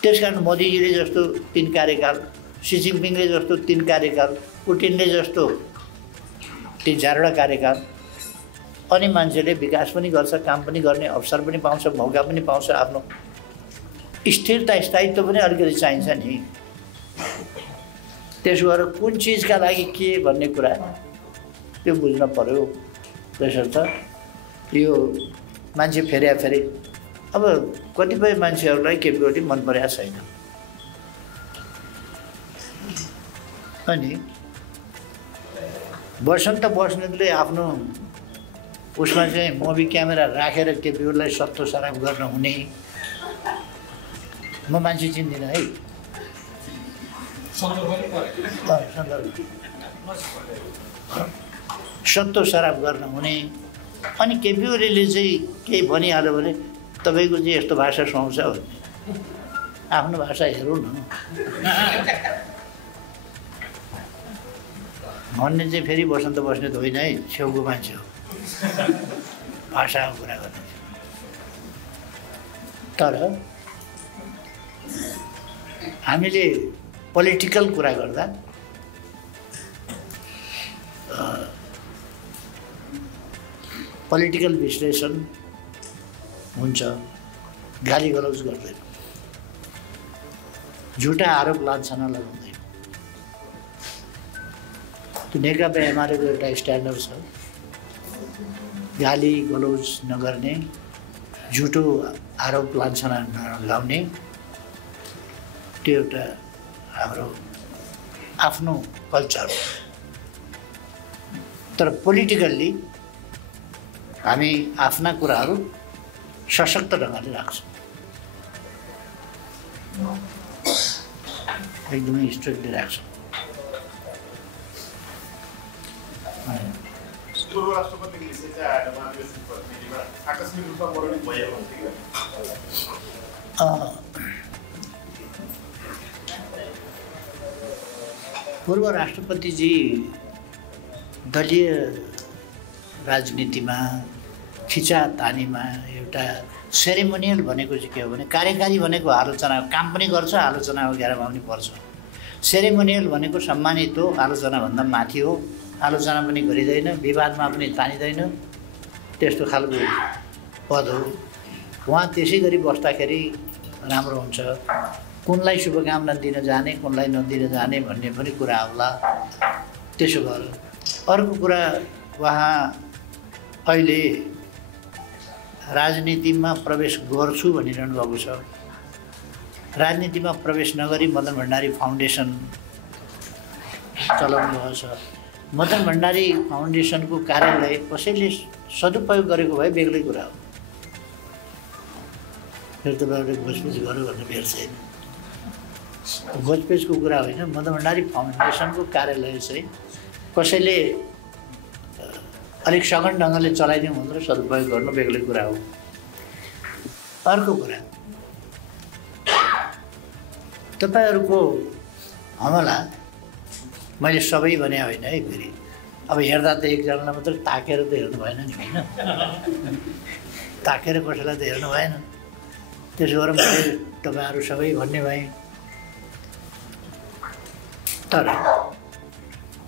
त्यस कारण मोदीजीले जस्तो 3 कार्यकाल, सी जिनपिङले जस्तो 3 कार्यकाल, पुटिनले जस्तो 3-4वटा कार्यकाल, अनि मान्छेले विकास पनि गर्छ, काम पनि गर्ने अवसर पनि पाउँछ, मौका पनि पाउँछ। आफ्नो स्थिरता स्थायित्व पनि अलिकति चाहिन्छ नि। त्यसो गरेर कुन चिजका लागि के भन्ने कुरा त्यो बुझ्न पर्यो। त्यसर्थ यो मान्छे फेरि अब कतिपय मान्छेहरूलाई केपी मन परेको छैन। अनि वसन्त बस्नेतले आफ्नो उसमा चाहिँ मुभी क्यामेरा राखेर केपीलाई सत्तो सराप गर्न हुने। म मान्छे चिन्दिनँ है। सत्तो सराप गर्न हुने। अनि केपी ओलीले चाहिँ केही भनिहाल्यो भने तपाईँको चाहिँ यस्तो भाषा सुहाउँछ भन्ने। आफ्नो भाषा हेरौँ न भन्ने चाहिँ फेरि वसन्त बस्नेत होइन है, छेउको मान्छे हो। भाषाको कुरा गर्ने। तर हामीले पोलिटिकल कुरा गर्दा पोलिटिकल विश्लेषण हुन्छ, गाली गलौज गर्दैन, झुटा आरोप लान्छना लगाउँदैन। त्यो नेकपा एमालेको एउटा स्ट्यान्डर्ड छ, गाली गलौज नगर्ने, झुटो आरोप लान्छना नलाउने त्यो एउटा हाम्रो आफ्नो कल्चर हो। तर पोलिटिकल्ली हामी आफ्ना कुराहरू सशक्त ढङ्गले राख्छौँ, एकदमै स्ट्रिक्टली राख्छौँ। पूर्व राष्ट्रपतिको विषय चाहिँ आएर महाधिवेशन प्रतिनिधिमा आकस्मिक रूपमा मरणित भएको हुन्थ्यो। पूर्व राष्ट्रपतिजी दलीय राजनीतिमा खिचातानीमा एउटा सेरेमोनियल भनेको चाहिँ के हो भने कार्यकारी भनेको आलोचना काम पनि गर्छ, आलोचनाको घेरामा पनि पर्छ। सेरेमोनियल भनेको सम्मानित हो, आलोचनाभन्दा माथि हो, आलोचना पनि गरिँदैन, विवादमा पनि तानिँदैन, त्यस्तो खालको पद हो। उहाँ त्यसै गरी बस्दाखेरि राम्रो हुन्छ। कुनलाई शुभकामना दिन जाने, कुनलाई नदिन जाने भन्ने पनि कुरा होला। त्यसो भएर अर्को कुरा, उहाँ अहिले राजनीतिमा प्रवेश गर्छु भनिरहनु भएको छ। राजनीतिमा प्रवेश नगरी मदन भण्डारी फाउन्डेसन चलाउनु भएको छ। मदन भण्डारी फाउन्डेसनको कार्यालय कसैले सदुपयोग गरेको भए बेग्लै कुरा हो, फेरि तपाईँहरूले घोचपेच गर्यो भन्ने बेर छैन। घोचपेचको कुरा होइन, मदन भण्डारी फाउन्डेसनको कार्यालय चाहिँ कसैले अलिक सघन ढङ्गले चलाइदिउँ भनेर सदुपयोग गर्नु बेग्लै कुरा हो। अर्को कुरा, तपाईँहरूको हमला मैले सबै भने होइन है, फेरि अब हेर्दा त एकजनालाई मात्रै ताकेर त हेर्नु भएन नि, होइन? ताकेर कसैलाई त हेर्नु भएन। त्यसो गरेर मैले तपाईँहरू सबै भन्ने भएँ। तर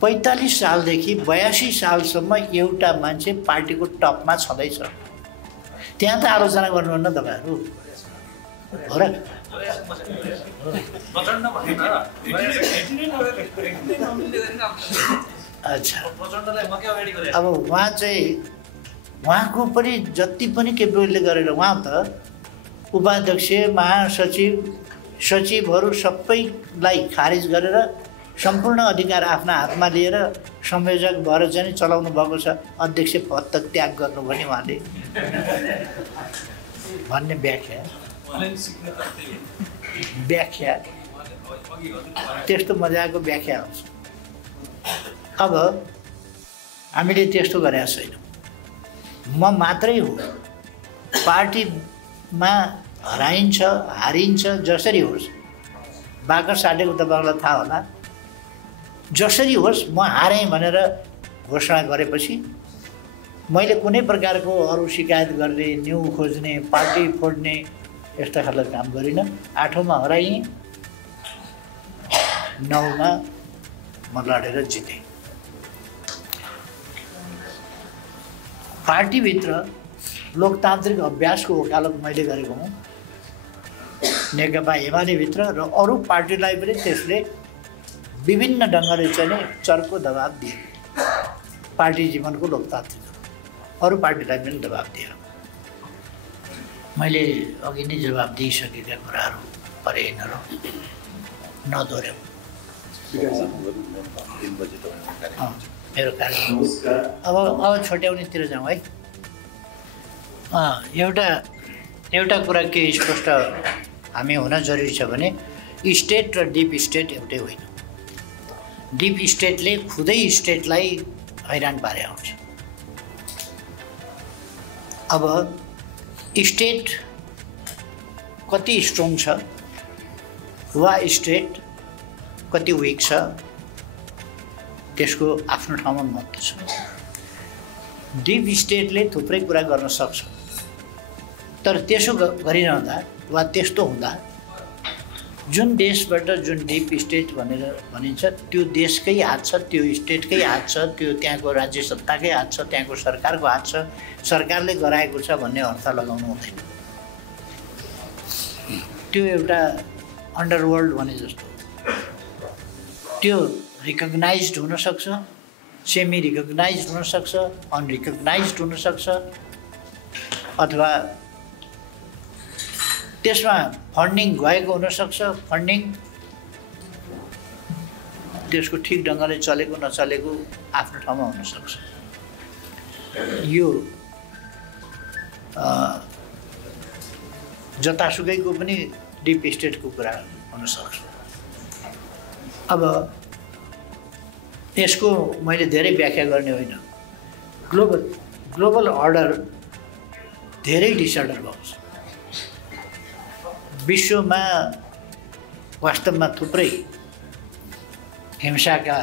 45 सालदेखि 82 सालसम्म एउटा मान्छे पार्टीको टपमा छँदैछ, त्यहाँ त आलोचना गर्नुहुन्न तपाईँहरू, हो र? अच्छा, अब उहाँ चाहिँ उहाँको पनि जति पनि केपिबलले गरेर उहाँ त उपाध्यक्ष, महासचिव, सचिवहरू सबैलाई खारिज गरेर सम्पूर्ण अधिकार आफ्ना हातमा लिएर संयोजक भएर चाहिँ चलाउनु भएको छ। अध्यक्ष पद त त्याग गर्नु भने उहाँले भन्ने व्याख्या त्यस्तो मजाको व्याख्या हुन्छ। अब हामीले त्यस्तो गरेका छैनौँ। म मात्रै हो, पार्टीमा हराइन्छ हारिन्छ जसरी होस्, बाकस साटेको तपाईँहरूलाई थाहा होला, जसरी होस् म हारेँ भनेर घोषणा गरेपछि मैले कुनै प्रकारको अरू शिकायत गर्ने, न्यु खोज्ने, पार्टी फोड्ने यस्ता खालको काम गरिनँ। 8औँमा हराएँ, 9मा म लडेर जितेँ। पार्टीभित्र लोकतान्त्रिक अभ्यासको वकालत मैले गरेको हुँ नेकपा एमालेभित्र, र अरू पार्टीलाई पनि त्यसले विभिन्न ढङ्गले चाहिँ चर्को दबाब दिए। पार्टी जीवनको लोकतान्त्रिक अरू पार्टीलाई पनि दबाब दियो। मैले अघि नै जवाब दिइसकेका कुराहरू परे यिनीहरू नदोर्याउँ। मेरो कार्यक्रम अब छोट्याउनेतिर जाउँ है। एउटा कुरा के स्पष्ट हामी हुन जरुरी छ भने स्टेट र डिप स्टेट एउटै होइन। डिप स्टेटले खुदै स्टेटलाई हैरान पारे आउँछ। अब स्टेट कति स्ट्रङ छ वा स्टेट कति विक छ त्यसको आफ्नो ठाउँमा महत्त्व छ। डिप स्टेटले थुप्रै कुरा गर्न सक्छ, तर त्यसो गरिरहँदा वा त्यस्तो हुँदा जुन देशबाट जुन डिप स्टेट भनेर भनिन्छ त्यो देशकै हात छ, त्यो स्टेटकै हात छ, त्यो त्यहाँको राज्य सत्ताकै हात छ, त्यहाँको सरकारको हात छ, सरकारले गराएको छ भन्ने अर्थ लगाउनु हुँदैन। त्यो एउटा अन्डरवर्ल्ड भने जस्तो त्यो रिकग्नाइज्ड हुनसक्छ, सेमी रिकग्नाइज्ड हुनसक्छ, अनरिकग्नाइज्ड हुनसक्छ, अथवा त्यसमा फन्डिङ गएको हुनसक्छ, फन्डिङ त्यसको ठिक ढङ्गले चलेको नचलेको आफ्नो ठाउँमा हुनसक्छ। यो जतासुकैको पनि डिप स्टेटको कुरा हुनसक्छ। अब यसको मैले धेरै व्याख्या गर्ने होइन। ग्लोबल अर्डर धेरै डिसअर्डर भएको छ। विश्वमा वास्तवमा थुप्रै हिंसाका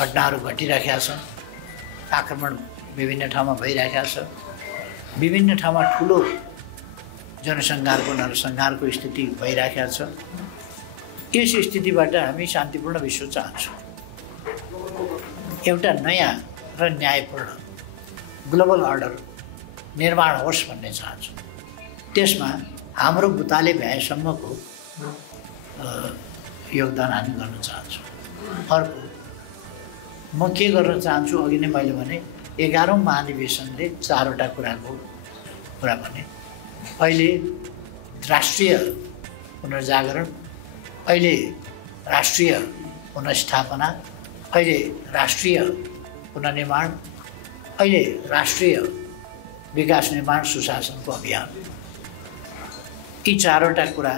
घटनाहरू घटिरहेका छन्। आक्रमण विभिन्न ठाउँमा भइरहेका छ। विभिन्न ठाउँमा ठुलो जनसङ्घारको नरसंहारको स्थिति भइरहेका छ। यस स्थितिबाट हामी शान्तिपूर्ण विश्व चाहन्छौँ। एउटा नयाँ र न्यायपूर्ण ग्लोबल अर्डर निर्माण होस् भन्ने चाहन्छौँ। त्यसमा हाम्रो बुताले भ्याएसम्मको योगदान हामी गर्न चाहन्छौँ। अर्को म के गर्न चाहन्छु, अघि नै मैले भने 11औं महाधिवेशनले 4वटा कुरा भने। अहिले राष्ट्रिय पुनर्जागरण, अहिले राष्ट्रिय पुनर्स्थापना, अहिले राष्ट्रिय पुनर्निर्माण, अहिले राष्ट्रिय विकास निर्माण सुशासनको अभियान, यी 4वटा कुरा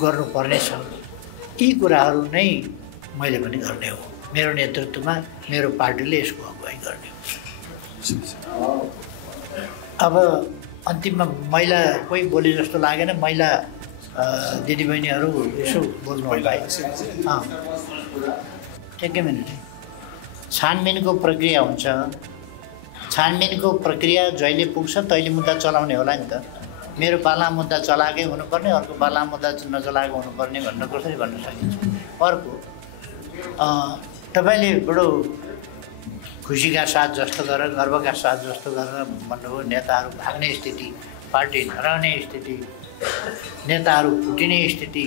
गर्नुपर्नेछ। यी कुराहरू नै मैले पनि गर्ने हो। मेरो नेतृत्वमा मेरो पार्टीले यसको अगुवाई गर्ने हो। अब अन्तिममा महिला कोही बोले जस्तो लागेन। महिला दिदीबहिनीहरू यसो बोल्नु होला। एकै मिनट। छानबिनको प्रक्रिया हुन्छ। छानबिनको प्रक्रिया जहिले पुग्छ तहिले मुद्दा चलाउने होला नि त। मेरो पालामा मुद्दा चलाएकै हुनुपर्ने, अर्को पालामा मुद्दा नचलाएको हुनुपर्ने भन्न कसरी भन्न सकिन्छ। अर्को तपाईँले बडो खुसीका साथ जस्तो गरेर, गर्वका साथ जस्तो गरेर भन्नुभयो नेताहरू भाग्ने स्थिति, पार्टी नरहने स्थिति, नेताहरू फुटिने स्थिति,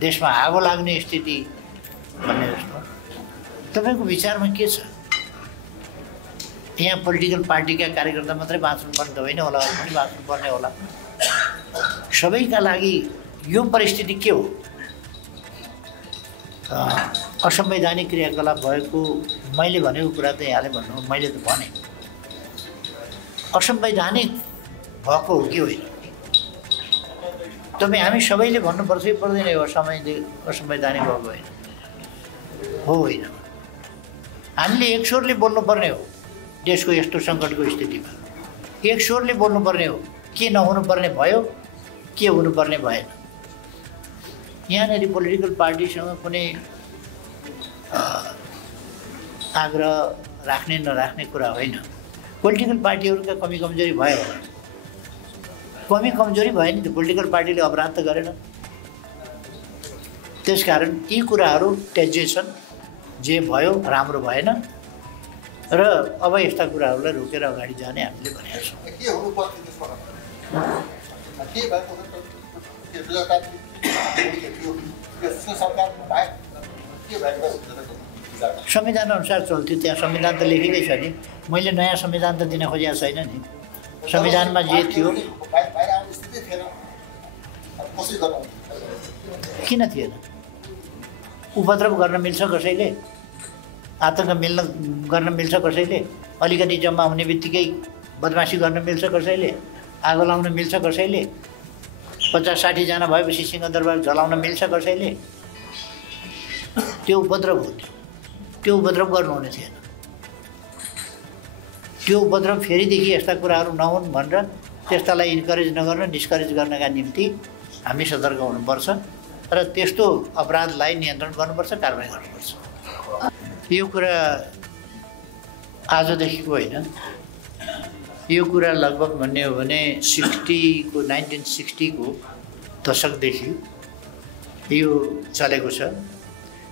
देशमा आगो लाग्ने स्थिति भन्ने जस्तो। तपाईँको विचारमा के छ? यहाँ पोलिटिकल पार्टीका कार्यकर्ता मात्रै बाँच्नुपर्ने त होइन होला, अरू पनि बाँच्नुपर्ने होला। सबैका लागि यो परिस्थिति के हो? असंवैधानिक क्रियाकलाप भएको मैले भनेको कुरा त यहाँले भन्नु, मैले त भने असंवैधानिक भएको हो कि होइन? तपाईँ हामी सबैले भन्नुपर्छ कि पर्दैन यो असंवैधानिक भएको होइन हो होइन? हामीले एक स्वरले बोल्नुपर्ने हो। देशको यस्तो सङ्कटको स्थितिमा एक स्वरले बोल्नुपर्ने हो। के नहुनुपर्ने भयो, के हुनुपर्ने भएन। यहाँनिर पोलिटिकल पार्टीसँग कुनै आग्रह राख्ने नराख्ने कुरा होइन। पोलिटिकल पार्टीहरूका कमी कमजोरी भयो होला। कमी कमजोरी भयो नि त, पोलिटिकल पार्टीले अपराध त गरेन। त्यसकारण यी कुराहरू त्याज्य छन्। जे भयो राम्रो भएन र अब यस्ता कुराहरूलाई रोकेर अगाडि जाने हामीले भनेका छौँ। संविधान अनुसार चल्थ्यो। त्यहाँ संविधान त लेखेकै छ नि। मैले नयाँ संविधान त दिन खोजेको छैन नि। संविधानमा जे थियो किन थिएन? उपद्रव गर्न मिल्छ कसैले? आतङ्क गर्न मिल्छ कसैले? अलिकति जम्मा हुने बित्तिकै बदमासी गर्न मिल्छ कसैले? आगो लाउन मिल्छ कसैले? 50-60 जना भएपछि सिंहदरबार जलाउन मिल्छ कसैले? त्यो उपद्रव हो। त्यो उपद्रव गर्नुहुने थिएन। त्यो उपद्रव फेरिदेखि यस्ता कुराहरू नहुन् भनेर त्यस्तालाई इन्करेज नगर्न, डिस्करेज गर्नका निम्ति हामी सतर्क हुनुपर्छ र त्यस्तो अपराधलाई नियन्त्रण गर्नुपर्छ, कारबाही गर्नुपर्छ। यो कुरा आजदेखिको होइन। यो कुरा लगभग भन्ने हो भने 1960 को दशकदेखि यो चलेको छ।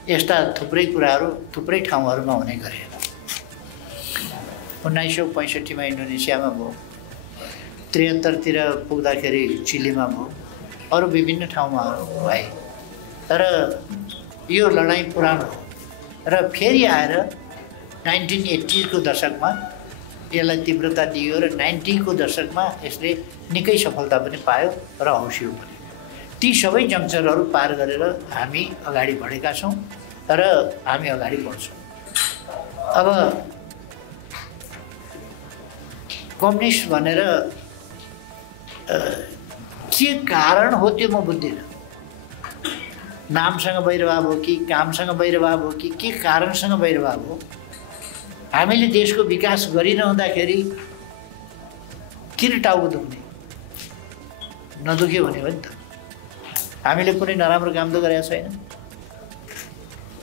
यस्ता थुप्रै कुराहरू थुप्रै ठाउँहरूमा हुने गरे। 1965 मा इन्डोनेसियामा भयो, 73 पुग्दाखेरि चिलीमा भयो, अरू विभिन्न ठाउँमा भए। तर यो लडाइँ पुरानो हो र फेरि आएर 1980 को दशकमा यसलाई तीव्रता दियो र 90 को दशकमा यसले निकै सफलता पनि पायो र हौसियो पनि। ती सबै जङ्क्चरहरू पार गरेर हामी अगाडि बढेका छौँ र हामी अगाडि बढ्छौँ। अब कम्युनिस्ट भनेर के कारण हो त्यो म बुझ्दिनँ। नामसँग वैरभाव हो कि कामसँग वैरभाव हो कि के कारणसँग वैरभाव हो? हामीले देशको विकास गरिरहँदाखेरि किन टाउको दुख्ने? नदुख्यो भने हो नि त। हामीले कुनै नराम्रो काम त गरेका छैन।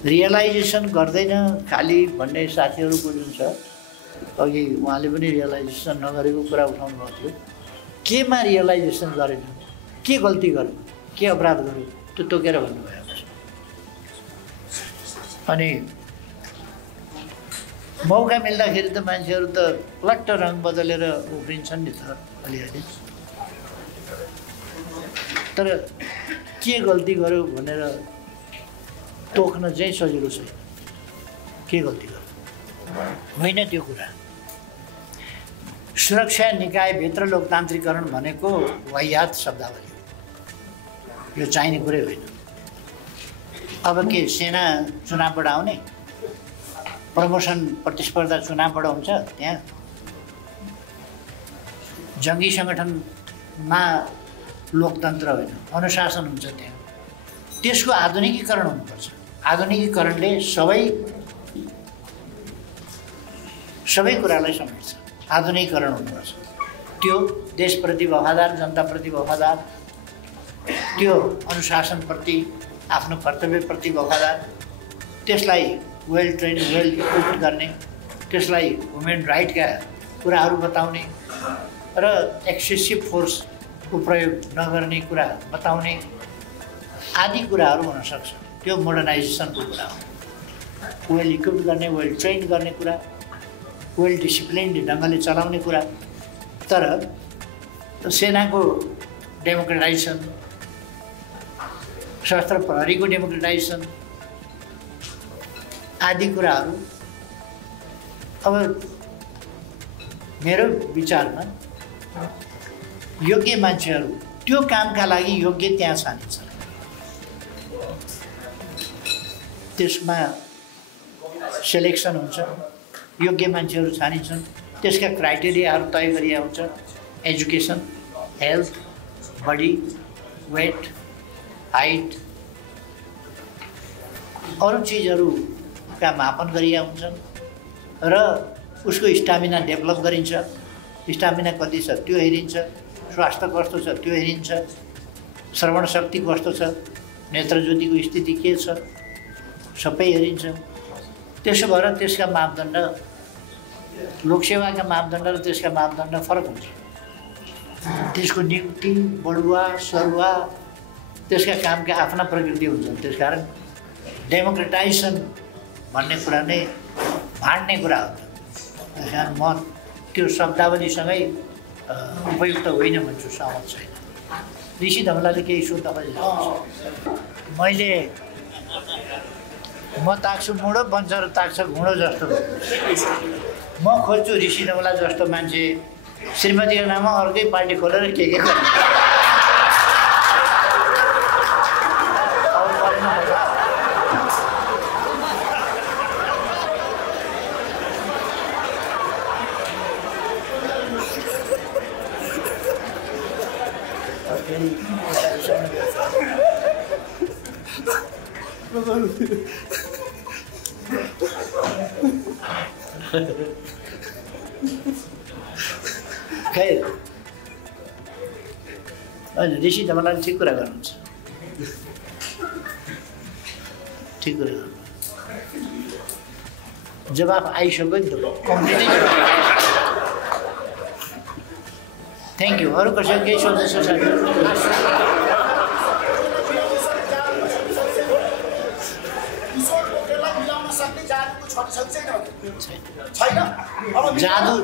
रियलाइजेसन गर्दैन खालि भन्ने साथीहरूको जुन छ, अघि उहाँले पनि रियलाइजेसन नगरेको कुरा उठाउनु भएको थियो। केमा रियलाइजेसन गरेन? के गल्ती गर्यो? के अपराध गर्यो? त्यो तोकेर भन्नुभयो। अनि मौका मिल्दाखेरि त मान्छेहरू त प्लट्ट रङ बदलेर उफ्रिन्छन् नि त अलिअलि। तर के गल्ती गर्यो भनेर तोक्न चाहिँ सजिलो छैन। के गल्ती गर्यो होइन त्यो कुरा। सुरक्षा निकायभित्र लोकतान्त्रिकरण भनेको वाहियात शब्दावली हो, यो चाहिने कुरै होइन। अब के सेना चुनावबाट आउने? प्रमोसन प्रतिस्पर्धा चुनावबाट हुन्छ? त्यहाँ जङ्गी सङ्गठनमा लोकतन्त्र होइन, अनुशासन हुन्छ त्यहाँ। त्यसको आधुनिकीकरण हुनुपर्छ। आधुनिकीकरणले सबै कुरालाई समेट्छ। आधुनिकीकरण हुनुपर्छ। त्यो देशप्रति वफादार, जनताप्रति वफादार, त्यो अनुशासनप्रति, आफ्नो कर्तव्यप्रति वफादार, त्यसलाई वेल ट्रेन, वेल इक्विप्ड गर्ने, त्यसलाई ह्युमन राइटका कुराहरू बताउने र एक्सेसिभ फोर्सको प्रयोग नगर्ने कुरा बताउने आदि कुराहरू हुनसक्छ। त्यो मोडर्नाइजेसनको कुरा हो। वेल इक्विप्ड गर्ने, वेल ट्रेन गर्ने कुरा, वेल डिसिप्लिन्ड ढङ्गले चलाउने कुरा। तर सेनाको डेमोक्रेटाइजेसन, सशस्त्र प्रहरीको डेमोक्रेटाइजेसन आदि कुराहरू अब मेरो विचारमा योग्य मान्छेहरू त्यो कामका लागि योग्य त्यहाँ छानिन्छ। त्यसमा सेलेक्सन हुन्छ, योग्य मान्छेहरू छानिन्छन्, त्यसका क्राइटेरियाहरू तय गरिएको हुन्छ। Education, health, body weight, height, अरू चिजहरूका मापन गरिएका हुन्छन् र उसको स्टामिना डेभलप गरिन्छ। स्टामिना कति छ त्यो हेरिन्छ, स्वास्थ्य कस्तो छ त्यो हेरिन्छ, श्रवण शक्ति कस्तो छ, नेत्रज्योतिको स्थिति के छ, सबै हेरिन्छ। त्यसो भएर त्यसका मापदण्ड, लोकसेवाका मापदण्ड र त्यसका मापदण्ड फरक हुन्छ। त्यसको नियुक्ति, बढुवा, सरुवा, त्यसका कामका आफ्ना प्रकृति हुन्छ। त्यसकारण डेमोक्रेटाइजेसन भन्ने कुरा नै भाँड्ने कुरा हो। त्यसकारण म त्यो शब्दावलीसँगै उपयुक्त होइन भन्छु, सहमत छैन। ऋषि धमलाले केही सोध्दा म ताक्छु मुडो, बन्चर ताक्छ घुँडो जस्तो। म खोज्छु ऋषि धमला जस्तो मान्छे श्रीमतीको नाममा अर्कै पार्टी खोलेर के गर्नु। खै होइन, ऋषि धमलाले ठिक कुरा गर्नुहुन्छ, ठिक कुरा गर्नु। जवाफ आइसक्यो नि त, कम्प्लिटै जवाफ। Thank you. अरू कसैको केही सोध्नु छ साथी?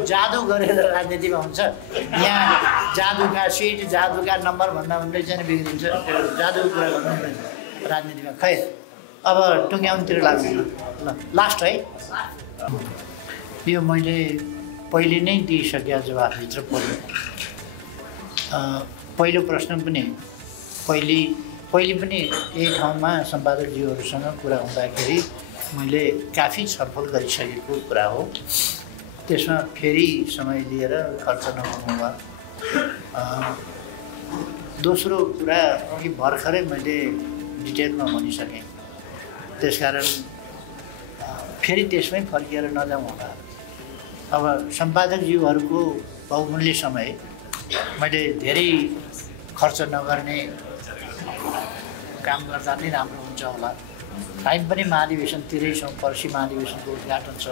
जादु गरेर राजनीतिमा हुन्छ। यहाँ जादुका सिट, जादुका नम्बर भन्दा भन्दै चाहिँ बिग्रिन्छ। जादुको कुरा गर्नु हुँदैन राजनीतिमा। खै अब टुङ्ग्याउनुतिर लाग्नु। ल लास्ट है, यो मैले पहिले नै दिइसकेका जवाफभित्र पर्यो। पहिलो प्रश्न पनि पहिले पनि यही ठाउँमा सम्पादकज्यूहरूसँग कुरा हुँदाखेरि मैले काफी छलफल गरिसकेको कुरा हो। त्यसमा फेरि समय लिएर खर्च नगर्नु भयो। दोस्रो कुरा अघि भर्खरै मैले डिटेलमा भनिसकेँ, त्यसकारण फेरि त्यसमै फर्किएर नजाउँ होला। अब सम्पादकज्यूहरूको बहुमूल्य समय मैले धेरै खर्च नगर्ने काम गर्दा नै राम्रो हुन्छ होला। टाइम पनि महाधिवेशनतिरै छौँ, पर्सि महाधिवेशनको उद्घाटन छ।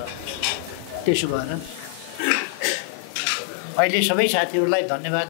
त्यसो भएर अहिले सबै साथीहरूलाई धन्यवाद